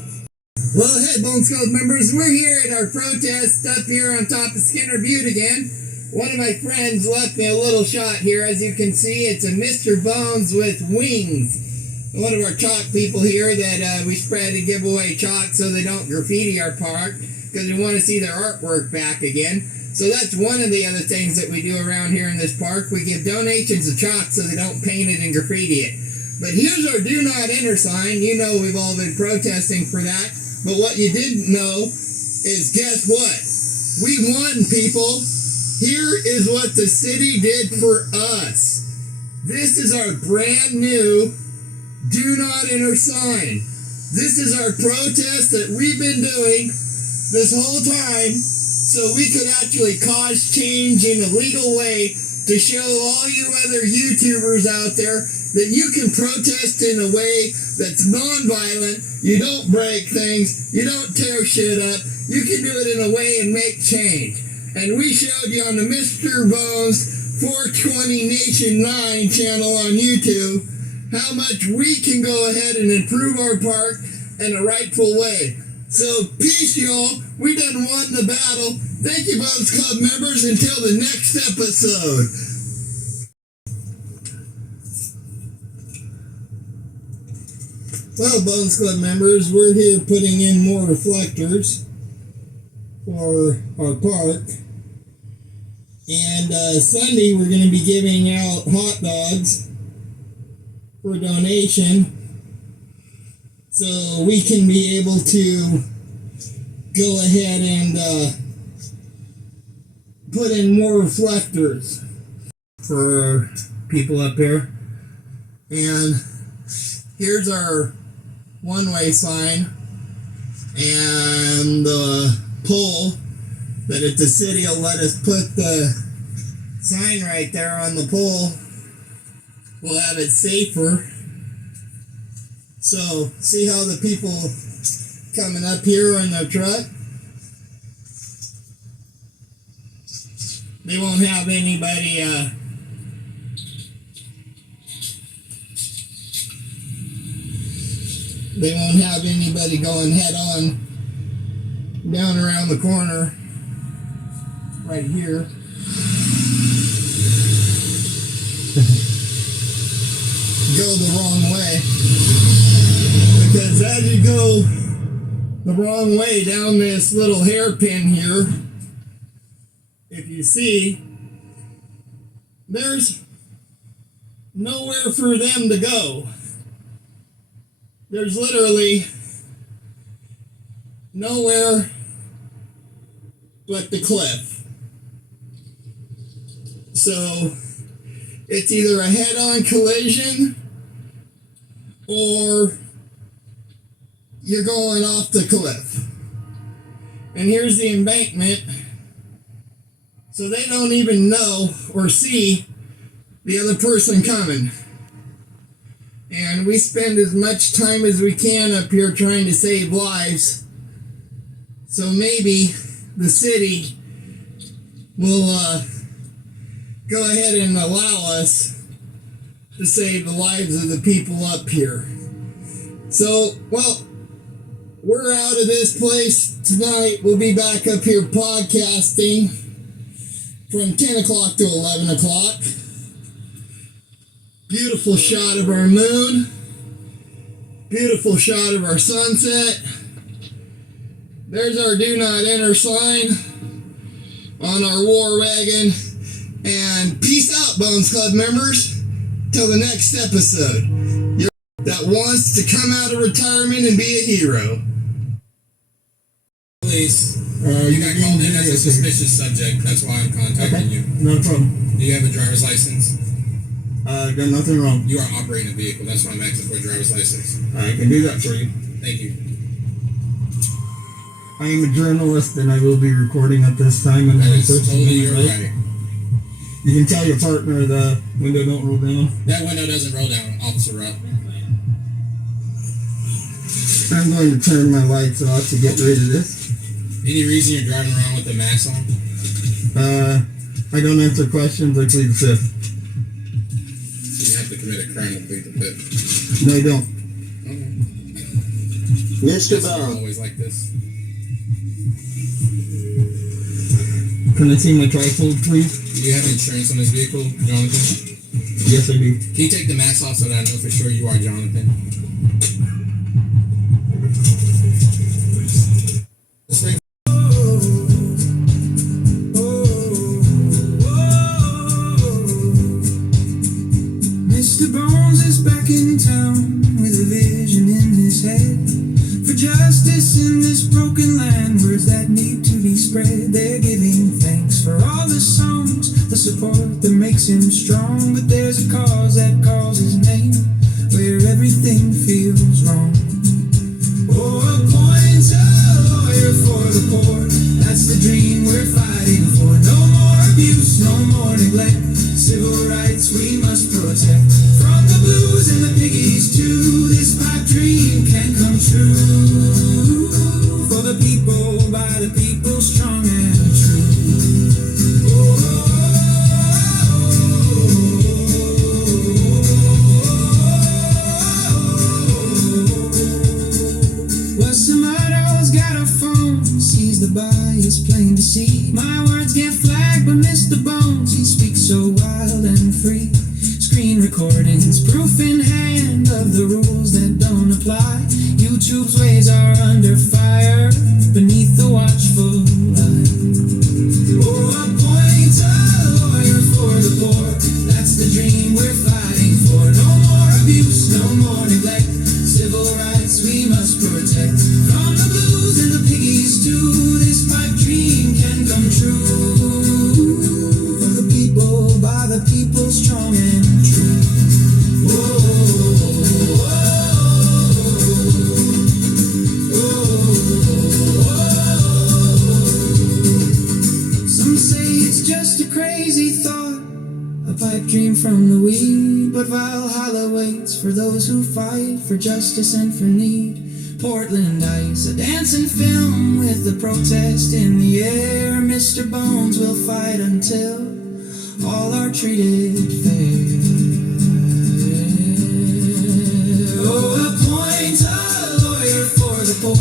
Well, hey, Bones Club members, we're here at our protest up here on top of Skinner Butte again. One of my friends left me a little shot here. As you can see, it's a Mr. Bones with wings. One of our chalk people here that we spread and give away chalk so they don't graffiti our park, because we want to see their artwork back again. So that's one of the other things that we do around here in this park. We give donations of chalk so they don't paint it and graffiti it. But here's our Do Not Enter sign. You know we've all been protesting for that. But what you didn't know is, guess what? We won, people. Here is what the city did for us. This is our brand new Do Not Enter sign. This is our protest that we've been doing this whole time so we could actually cause change in a legal way to show all you other YouTubers out there that you can protest in a way that's non-violent. You don't break things. You don't tear shit up. You can do it in a way and make change. And we showed you on the Mr. Bones 420 Nation 9 channel on YouTube how much we can go ahead and improve our park in a rightful way. So peace, y'all. We done won the battle. Thank you, Bones Club members. Until the next episode. Well, Bones Club members, we're here putting in more reflectors for our park. And Sunday we're going to be giving out hot dogs for donation. so we can be able to go ahead and put in more reflectors for people up here. And here's our one-way sign and the pole that if the city will let us put the sign right there on the pole, we'll have it safer. So see how the people coming up here in their truck, they won't have anybody going head on down around the corner right here. Go the wrong way, because as you go the wrong way down this little hairpin here, if you see, there's nowhere for them to go. There's literally nowhere but the cliff. So it's either a head-on collision or you're going off the cliff. And here's the embankment. So they don't even know or see the other person coming. And we spend as much time as we can up here trying to save lives. So maybe the city will go ahead and allow us to save the lives of the people up here. So, well, we're out of this place tonight. We'll be back up here podcasting from 10 o'clock to 11 o'clock. Beautiful shot of our moon. Beautiful shot of our sunset. There's our do not enter sign on our war wagon. And peace out, Bones Club members. Till the next episode. You're that wants to come out of retirement and be a hero. Police, you got called in as a suspicious subject. That's why I'm contacting you. No problem. Do you have a driver's license? Got nothing wrong. You are operating a vehicle. That's why I'm asking for a driver's license. I can do that for you. Thank you. I am a journalist and I will be recording at this time. And That is totally your right. You can tell your partner the window don't roll down. That window doesn't roll down, Officer Rupp. I'm going to turn my lights off to get rid of this. Any reason you're driving around with a mask on? I don't answer questions. I plead the fifth. So you have to commit a crime to plead the fifth. No, I don't. Okay. Mr. You're Bell, always like this. can I see my trifold, please? Do you have insurance on this vehicle, Jonathan? Yes, I do. Can you take the mask off so that I know for sure you are Jonathan? Stay. Mr. Bones is back in town with a vision in his head for justice in this broken land. Words that need to be spread. They're giving thanks for all the songs, the support that makes him strong. But there's a cause that calls his name where everything feels wrong. Oh, appoint a lawyer for the poor. That's the dream we're fighting for. No more abuse, no more neglect. Civil rights we must protect. From the blues and the piggies too, this pipe dream can come true. For the people, by the people, strong and true. Wassamado's got a phone, sees the bias plain to see. My words get flagged, but Mr. Bones, he speaks so wild and free. Screen recordings, proof in hand of the rules that don't apply. YouTube's ways are under fire beneath the watchful eye. Oh, appoint a lawyer for the poor. That's the dream we're fighting for. No more abuse, no more neglect. Civil rights we must people strong and true. Some say it's just a crazy thought, a pipe dream from the weed, but Valhalla waits for those who fight for justice and for need. Portland Ice, a dancing film with the protest in the air. Mr. Bones will fight until all are treated fair. Oh, appoint a lawyer for the poor.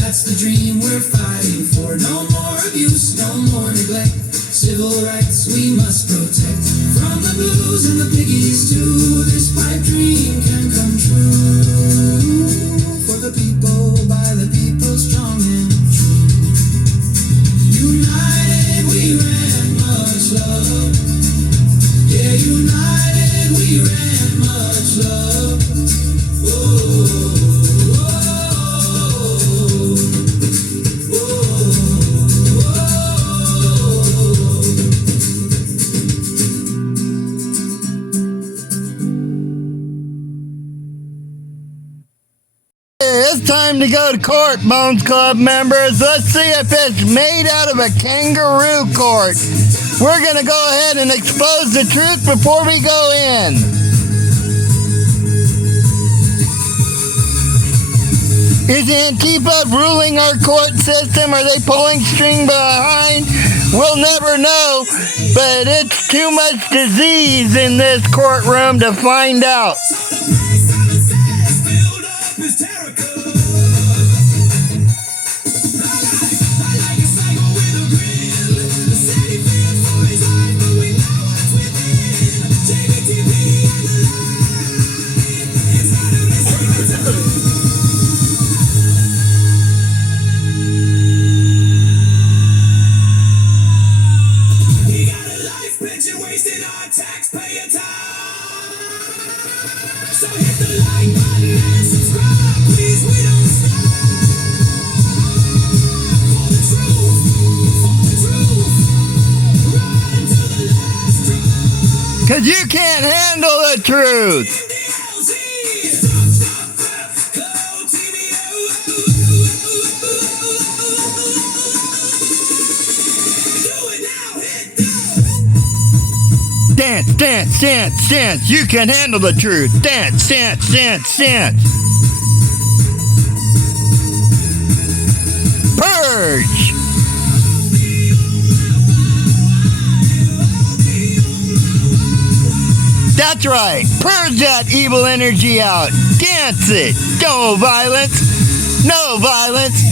That's the dream we're fighting for. No more abuse, no more neglect. Civil rights we must protect. From the blues and the piggies too, this pipe dream can come true. For the people, by the people, strong and true. United we ran much love. Yeah, united we ran much love. Whoa. It's time to go to court, Bones Club members. Let's see if it's made out of a kangaroo court. We're going to go ahead and expose the truth before we go in. Is Antifa ruling our court system? Are they pulling string behind? We'll never know, but it's too much disease in this courtroom to find out. So hit the like button and subscribe, please, we don't stop. For the truth, run to the last truth. 'Cause you can't handle the truth. Dance, dance, dance, dance. You can handle the truth. Dance, dance, dance, dance. Purge. That's right. Purge that evil energy out. Dance it. No violence. No violence.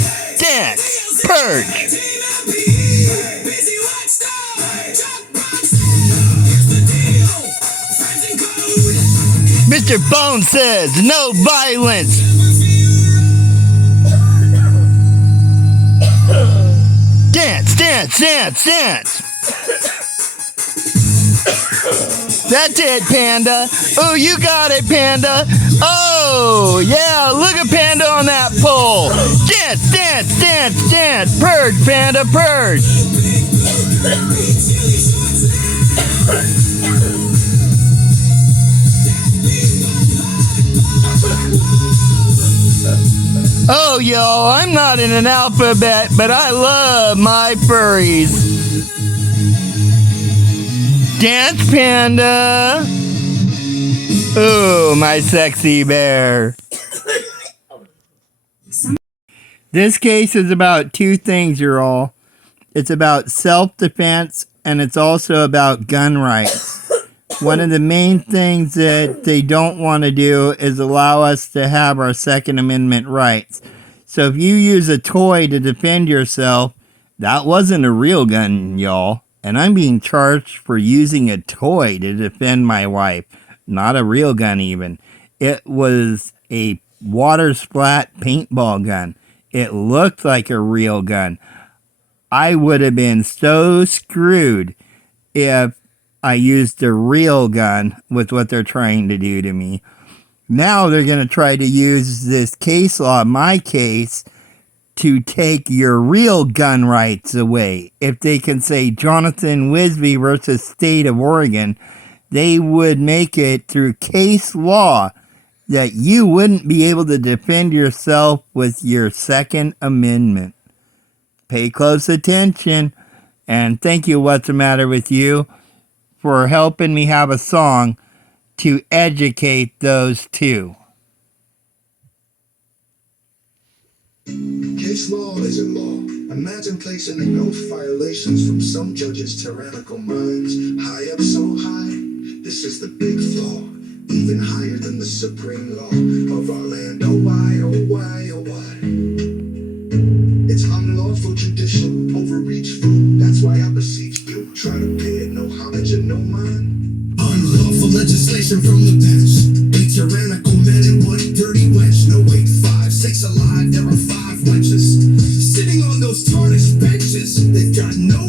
Dance. Purge. Mr. Bone says no violence. Dance, dance, dance, dance. That's it, Panda. Oh, you got it, Panda. Oh, yeah, look at Panda on that pole. Dance, dance, dance, dance. Purge, Panda, purge. Oh, y'all, I'm not in an alphabet, but I love my furries. Dance, Panda. Ooh, my sexy bear. This case is about two things, you're all. It's about self-defense, and it's also about gun rights. One of the main things that they don't want to do is allow us to have our Second Amendment rights. So if you use a toy to defend yourself, that wasn't a real gun, y'all. And I'm being charged for using a toy to defend my wife. Not a real gun even. It was a water splat paintball gun. It looked like a real gun. I would have been so screwed if I used a real gun with what they're trying to do to me. Now they're going to try to use this case law, my case, to take your real gun rights away. If they can say Jonathan Wisby versus State of Oregon, they would make it through case law that you wouldn't be able to defend yourself with your Second Amendment. Pay close attention, and thank you, What's the Matter with You, for helping me have a song to educate those two. Case law isn't law. Imagine placing an oath violations from some judges' tyrannical minds. High up so high, this is the big flaw. Even higher than the supreme law of our land. Oh why, oh why, oh why? It's unlawful judicial overreach fool. That's why I beseech you, try to pay it no homage and no mind. Unlawful legislation from the bench. A tyrannical man and one dirty wench. No wait, 5, 6 alive, there are 5 wenches sitting on those tarnished benches. They've got no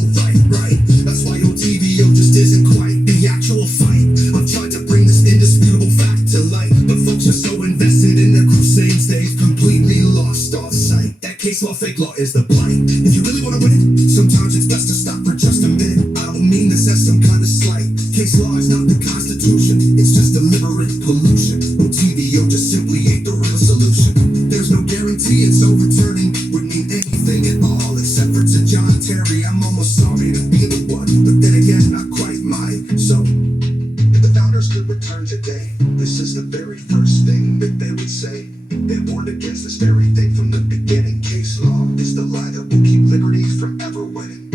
right. That's why your TVO just isn't quite the actual fight. I've tried to bring this indisputable fact to light, but folks are so invested in their crusades they've completely lost all sight. That case law, fake law is the blight. If you really want to win it, sometimes it's best to stop for just a minute. I don't mean this as some kind of slight. Case law is not the Constitution, it's just deliberate pollution. TVO just simply ain't the real solution. There's no guarantee it's overturning would mean anything at all, except for to John Terry. I'm almost sorry to be the one, but then again, not quite mine. So, if the founders could return today, this is the very first thing that they would say. They warned against this very thing from the beginning. Case law is the lie that will keep liberty from ever winning.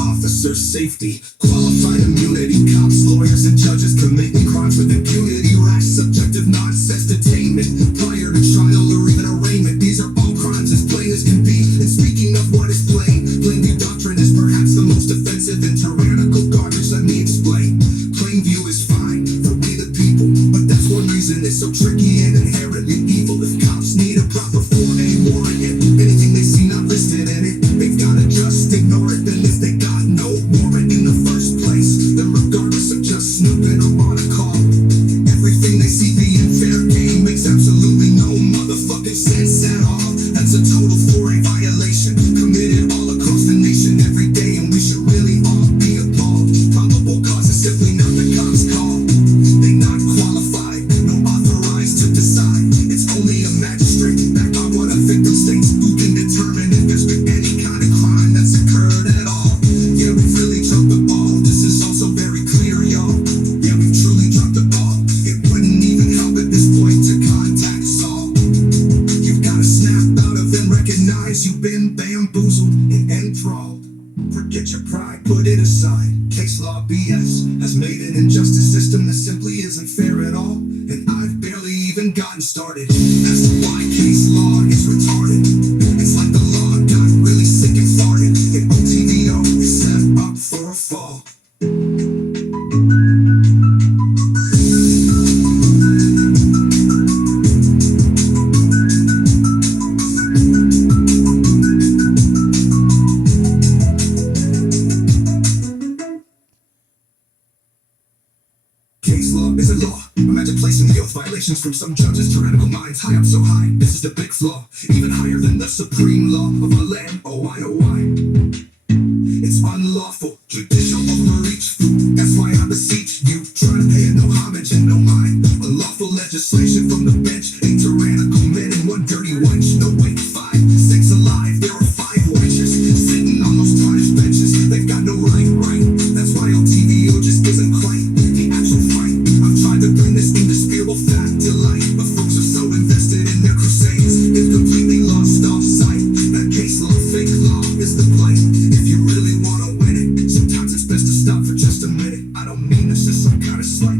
Officer safety, qualified immunity, cops, lawyers, and judges committing crimes with impunity, rash, subjective nonsense, detainment, prior to trial or even arraignment. These are all crimes as plain as can be. And speaking of what is plain view doctrine is perhaps the most offensive and tyrannical garbage. Let me explain. Plain view is fine for we the people, but that's one reason it's so tricky and inherently evil. If cops need a proper 4A warrant, anything they see not listed in it, they've gotta just ignore it. Then if they got no warrant in the first place, then regardless of just snooping or on a call, everything they see being fair game makes absolutely no motherfucking sense at all. That's a total 4A violation committed all across the nation every day, and we should really all be appalled. Probable cause is simply not the cops' call. They not qualified, no authorized to decide. It's only a magistrate backed by what a victim states who can determine if there's been any kind of crime that's occurred at all. Yeah, we've really dropped the ball. This is also very clear, y'all. Yeah, we've truly dropped the ball. It wouldn't even help at this point to contact Saul. You've gotta snap out of and recognize you've been bamboozled and enthralled. Forget your pride, put it aside. Case law BS has made an injustice system that simply isn't fair at all. And I've barely even gotten started as to why case law is retarded. It's like the law got really sick and farted, and OTVO is set up for a fall. Case law is a law. Imagine placing the oath violations from some judges' tyrannical minds high up so high. This is the big flaw, even higher than the supreme law of our land. Oh why, oh why? It's unlawful, judicial overreach. That's why I beseech you, try to pay it no homage and no mind. Unlawful legislation from the bench, a tyrannical man and one dirty wench. No wait, 5, 6 alive, there are 5 wenches sitting on those tarnished benches. They've got no right. That's why LTVO just isn't quite the actual fight. I've tried to bring this indisputable fact to light, but folks are so invested in their crusades they've completely lost all sight. That case law, fake law is the blight. If you really wanna win it, sometimes it's best to stop for just a minute. I don't mean this as some kind of slight.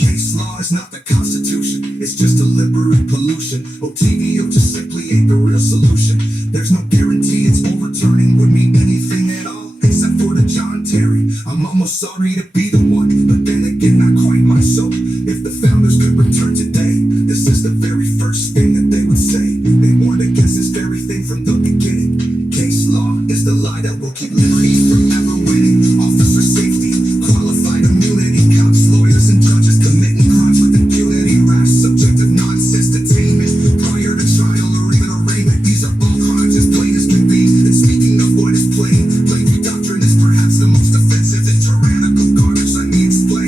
Case law is not the Constitution, it's just deliberate pollution. OTVO just simply ain't the real solution. There's no guarantee it's overturning would mean anything at all, except for the John Terry. I'm almost sorry to be the one, but then again, not quite myself. If the founders could return today, this is the very first thing that they would say. They warned against this very thing from the beginning. Case law is the lie that will keep liberty from ever winning. Officer safety, qualified immunity, cops, lawyers, and judges committing crimes with impunity, rash, subjective nonsense, detainment, prior to trial or even arraignment. These are all crimes as plain as can be. And speaking of what is plain view doctrine is perhaps the most offensive and tyrannical garbage. Let me explain.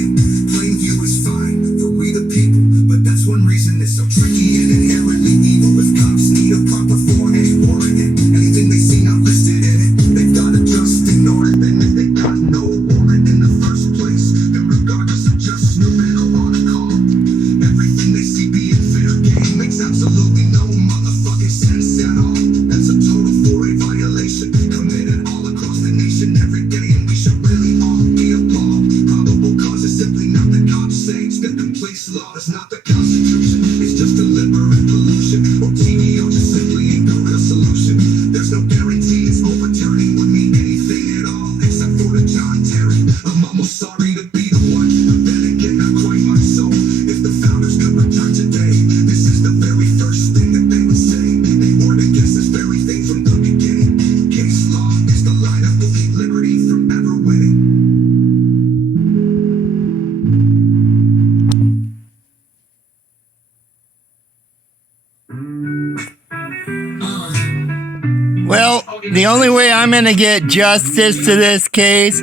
The only way I'm going to get justice to this case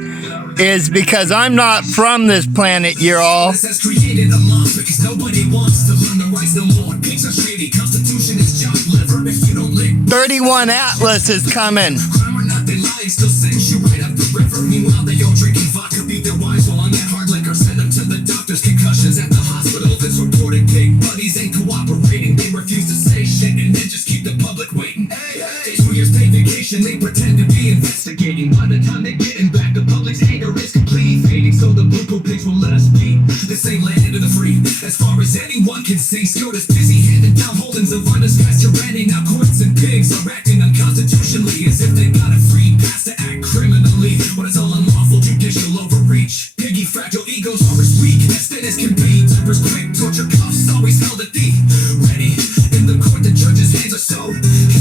is because I'm not from this planet, you're all. Has created a monster because nobody wants to learn the rights no more. Pigs are shady, Constitution is junk liver. If you don't lick 31 Atlas is coming. crime or not, they lying, still sends you right up the river. Meanwhile, they all drinking vodka, beat their wives while on that hard liquor. Send them to the doctors, concussions at the hospital. It's reported pig buddies ain't cooperating. They refuse to say shit and then just keep the public waiting. Hey, 2 years paid vacation, they pretend to be investigating. By the time they're getting back, the public's anger is completely fading. So the blue pigs will let us be the same land of the free. As far as anyone can see, SCOTUS busy handing down holdings of undisguised tyranny. Now courts and pigs are acting unconstitutionally, as if they got a free pass to act criminally. What is all unlawful judicial overreach? Piggy fragile egos are as weak as thin as can be. Tempers quick, torture cuffs always held at the ready. In the court, the judge's hands are so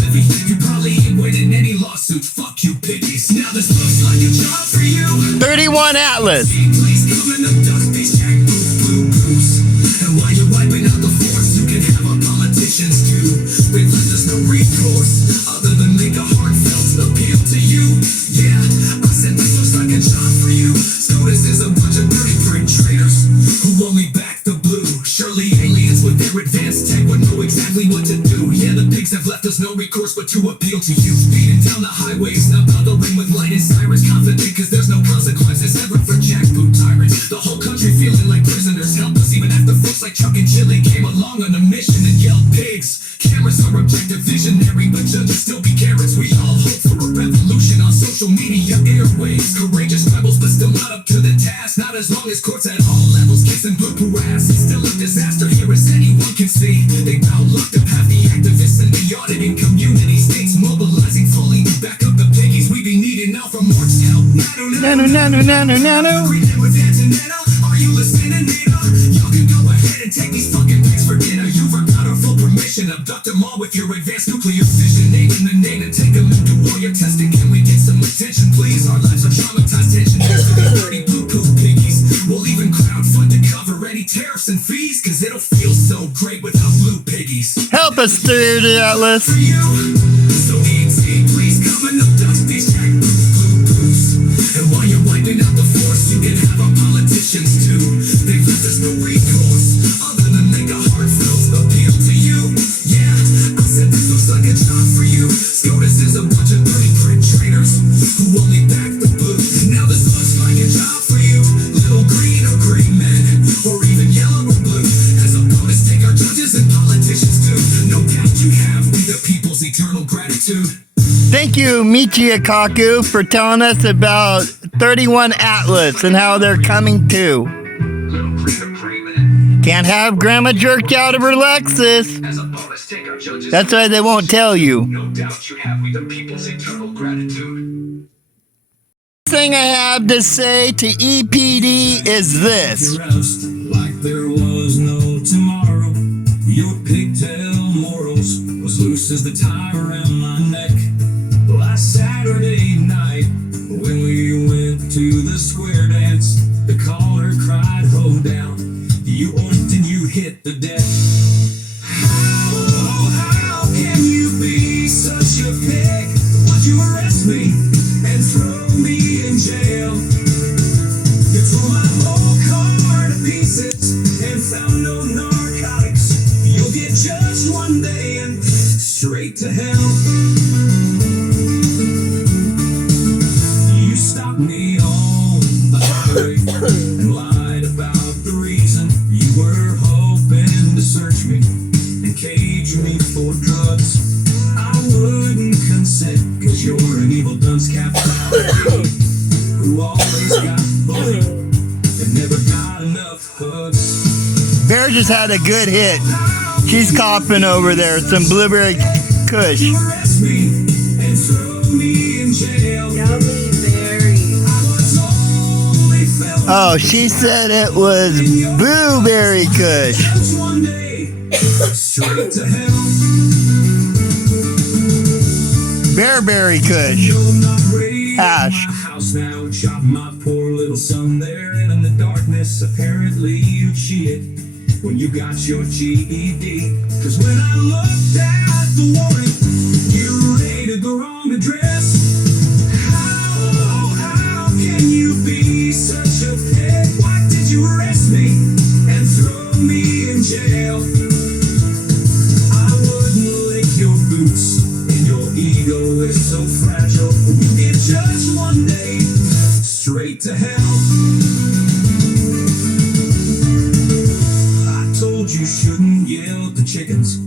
heavy. You probably ain't winning any lawsuits. Fuck you, piggies. Now this looks like a job for you. 31 Atlas. Please come and abduct these jackboot boo-boos. And while you're wiping out the force, you can have our politicians too. They've left us no recourse other than make a heartfelt appeal to you. Yeah, I said this looks like a job for you. SCOTUS is a bunch of dirty prick traitors who only back the blue. Surely aliens with their advanced tech would know exactly what to do. Yeah, the pigs have left us no recourse but to appeal to you. Speeding down the highways, now bouldering with light and sirens. Confident cause there's no consequences ever for jackboot tyrants. The whole country feeling like prisoners, helpless even after folks like Chuck and Chili came along on a mission and yelled pigs. Cameras are objective, visionary, but judges still be carrots. We all hope for a revolution on social media airwaves. Courageous rebels, but still not up to the task. Not as long as courts at all levels kissing blue ass. It's still a disaster here as anyone can see. They bout locked up half the activists and the auditing community. States mobilizing fully to back up the piggies. We be needing now from Mark's help. Nano, nano, nano, nano. Are you listening, Nina? Y'all can go ahead and take these fucking pigs for dinner. You've got our full permission. Abduct them all with your advanced nuclear fission. Naming the name and take them and do all your testing. Can we get some attention, please? Our lives are traumatized. Tension. There's for the dirty blue piggies. We'll even crowdfund to cover any tariffs and fees, cause it'll feel so great without blue piggies. Help us through the Atlas. For you, so ET, please come and abduct these jackboot boo-boos. And while you're wiping out the force, you can have our politicians too. They've left us no recourse other than make a heartfelt appeal to you. Yeah, I said this looks like a job for you. SCOTUS is a bunch of dirty prick traitors who only back the blue. Now this looks like a job for you. Little green or gray men, or even yellow or blue. As a bonus, take our judges and politicians too. No doubt you have the people's eternal gratitude. Thank you, Michio Kaku, for telling us about 31 Atlas and how they're coming too. Can't have grandma jerked out of her Lexus. As a bonus, take our judges. That's why they won't tell you. No doubt you have the people's eternal gratitude. Thing I have to say to EPD is this. Like there was no tomorrow. Your pigtail morals was loose as the tie around my neck. Last Saturday night, when we went to the square dance, the caller cried, "Hold down!" You oinked and you hit the deck. How can you be such a pig? Why'd you arrest me and throw me in jail? You tore my whole car to pieces and found no narcotics. You'll get judged one day and straight to hell. You stopped me on the highway and lied about the reason. You were hoping to search me and cage me for drugs. I wouldn't consent, cause you're an evil dunce cap who always got bullied and never got enough hugs. Bear just had a good hit. She's coughing over there. Some blueberry kush. You arrest me and throw me in jail. Yummy berry. I was only felt Oh, she said it was blueberry kush. judged one day straight to hell. Bearberry kush. You're not ready Hash. at my house now. Shot my poor little son there, and in the darkness, apparently you cheated when you got your GED. Cause when I looked at the warrant, you raided the wrong address. judged one day, straight to hell. I told you shouldn't yell at the chickens.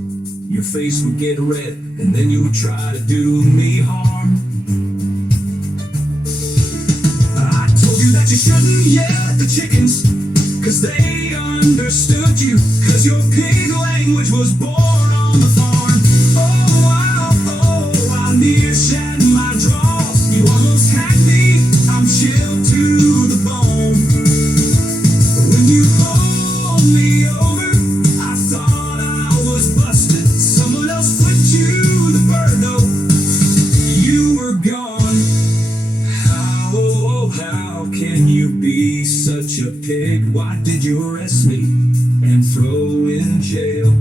Your face would get red, and then you would try to do me harm. I told you that you shouldn't yell at the chickens, cause they understood you, cause your pig language was born on the farm. Oh, I near shed my drawers. You almost had me, I'm chilled to the bone. When you pulled me over, I thought I was busted. Someone else put you the bird, though you were gone. How can you be such a pig? Why did you arrest me and throw in jail?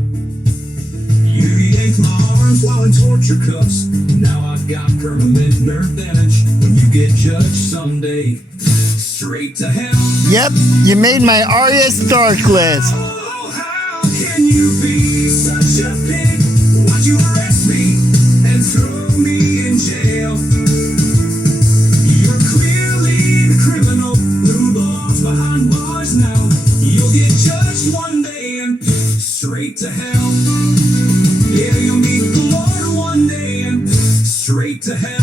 You yanked my arms while in torture cuffs. Now I got permanent nerve damage. When you get judged someday, straight to hell. Yep, you made my Arya Stark list. Oh, how can you be such a pig? Why'd you arrest me and throw me in jail? You're clearly the criminal who belongs behind bars now. You'll get judged one day and straight to hell. Yeah, you'll meet the Lord one day and straight to hell.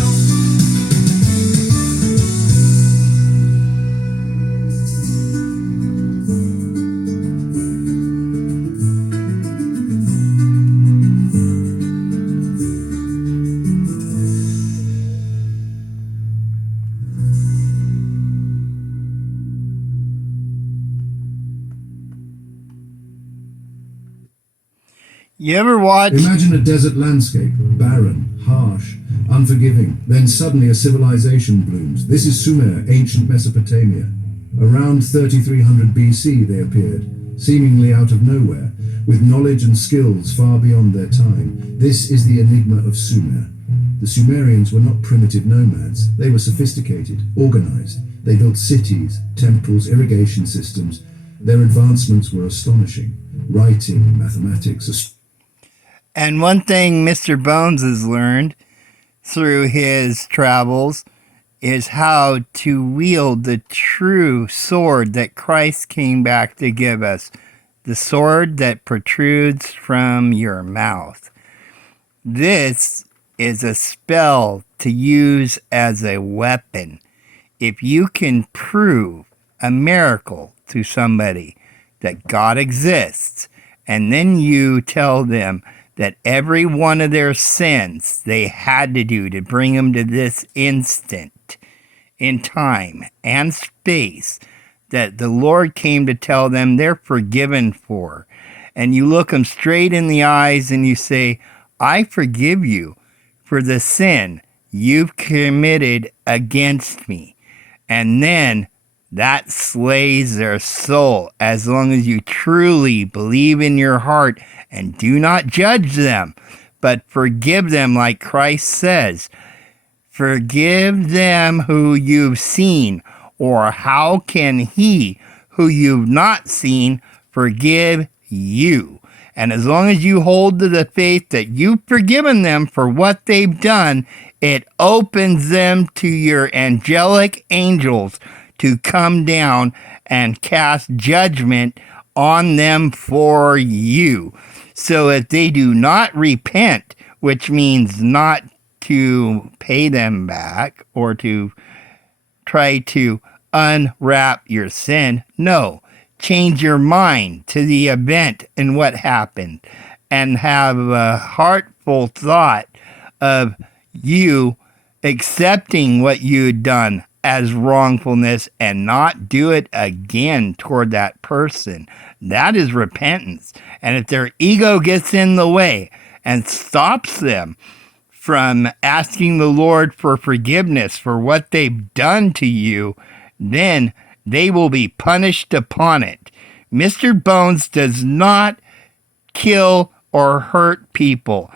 You ever watch? Imagine a desert landscape, barren, harsh, unforgiving. Then suddenly a civilization blooms. This is Sumer, ancient Mesopotamia. Around 3300 BC they appeared, seemingly out of nowhere, with knowledge and skills far beyond their time. This is the enigma of Sumer. The Sumerians were not primitive nomads. They were sophisticated, organized. They built cities, temples, irrigation systems. Their advancements were astonishing. Writing, mathematics, And one thing Mr. Bones has learned through his travels is how to wield the true sword that Christ came back to give us. The sword that protrudes from your mouth. This is a spell to use as a weapon. If you can prove a miracle to somebody that God exists, and then you tell them that every one of their sins they had to do to bring them to this instant in time and space that the Lord came to tell them they're forgiven for. And you look them straight in the eyes and you say, I forgive you for the sin you've committed against me. And then that slays their soul as long as you truly believe in your heart and do not judge them, but forgive them like Christ says. Forgive them who you've seen, or how can he who you've not seen forgive you? And as long as you hold to the faith that you've forgiven them for what they've done, it opens them to your angelic angels to come down and cast judgment on them for you. So if they do not repent, which means not to pay them back or to try to unwrap your sin, no, change your mind to the event and what happened and have a heartful thought of you accepting what you'd done as wrongfulness and not do it again toward that person. That is repentance. And if their ego gets in the way and stops them from asking the Lord for forgiveness for what they've done to you, then they will be punished upon it. Mr. Bones does not kill or hurt people.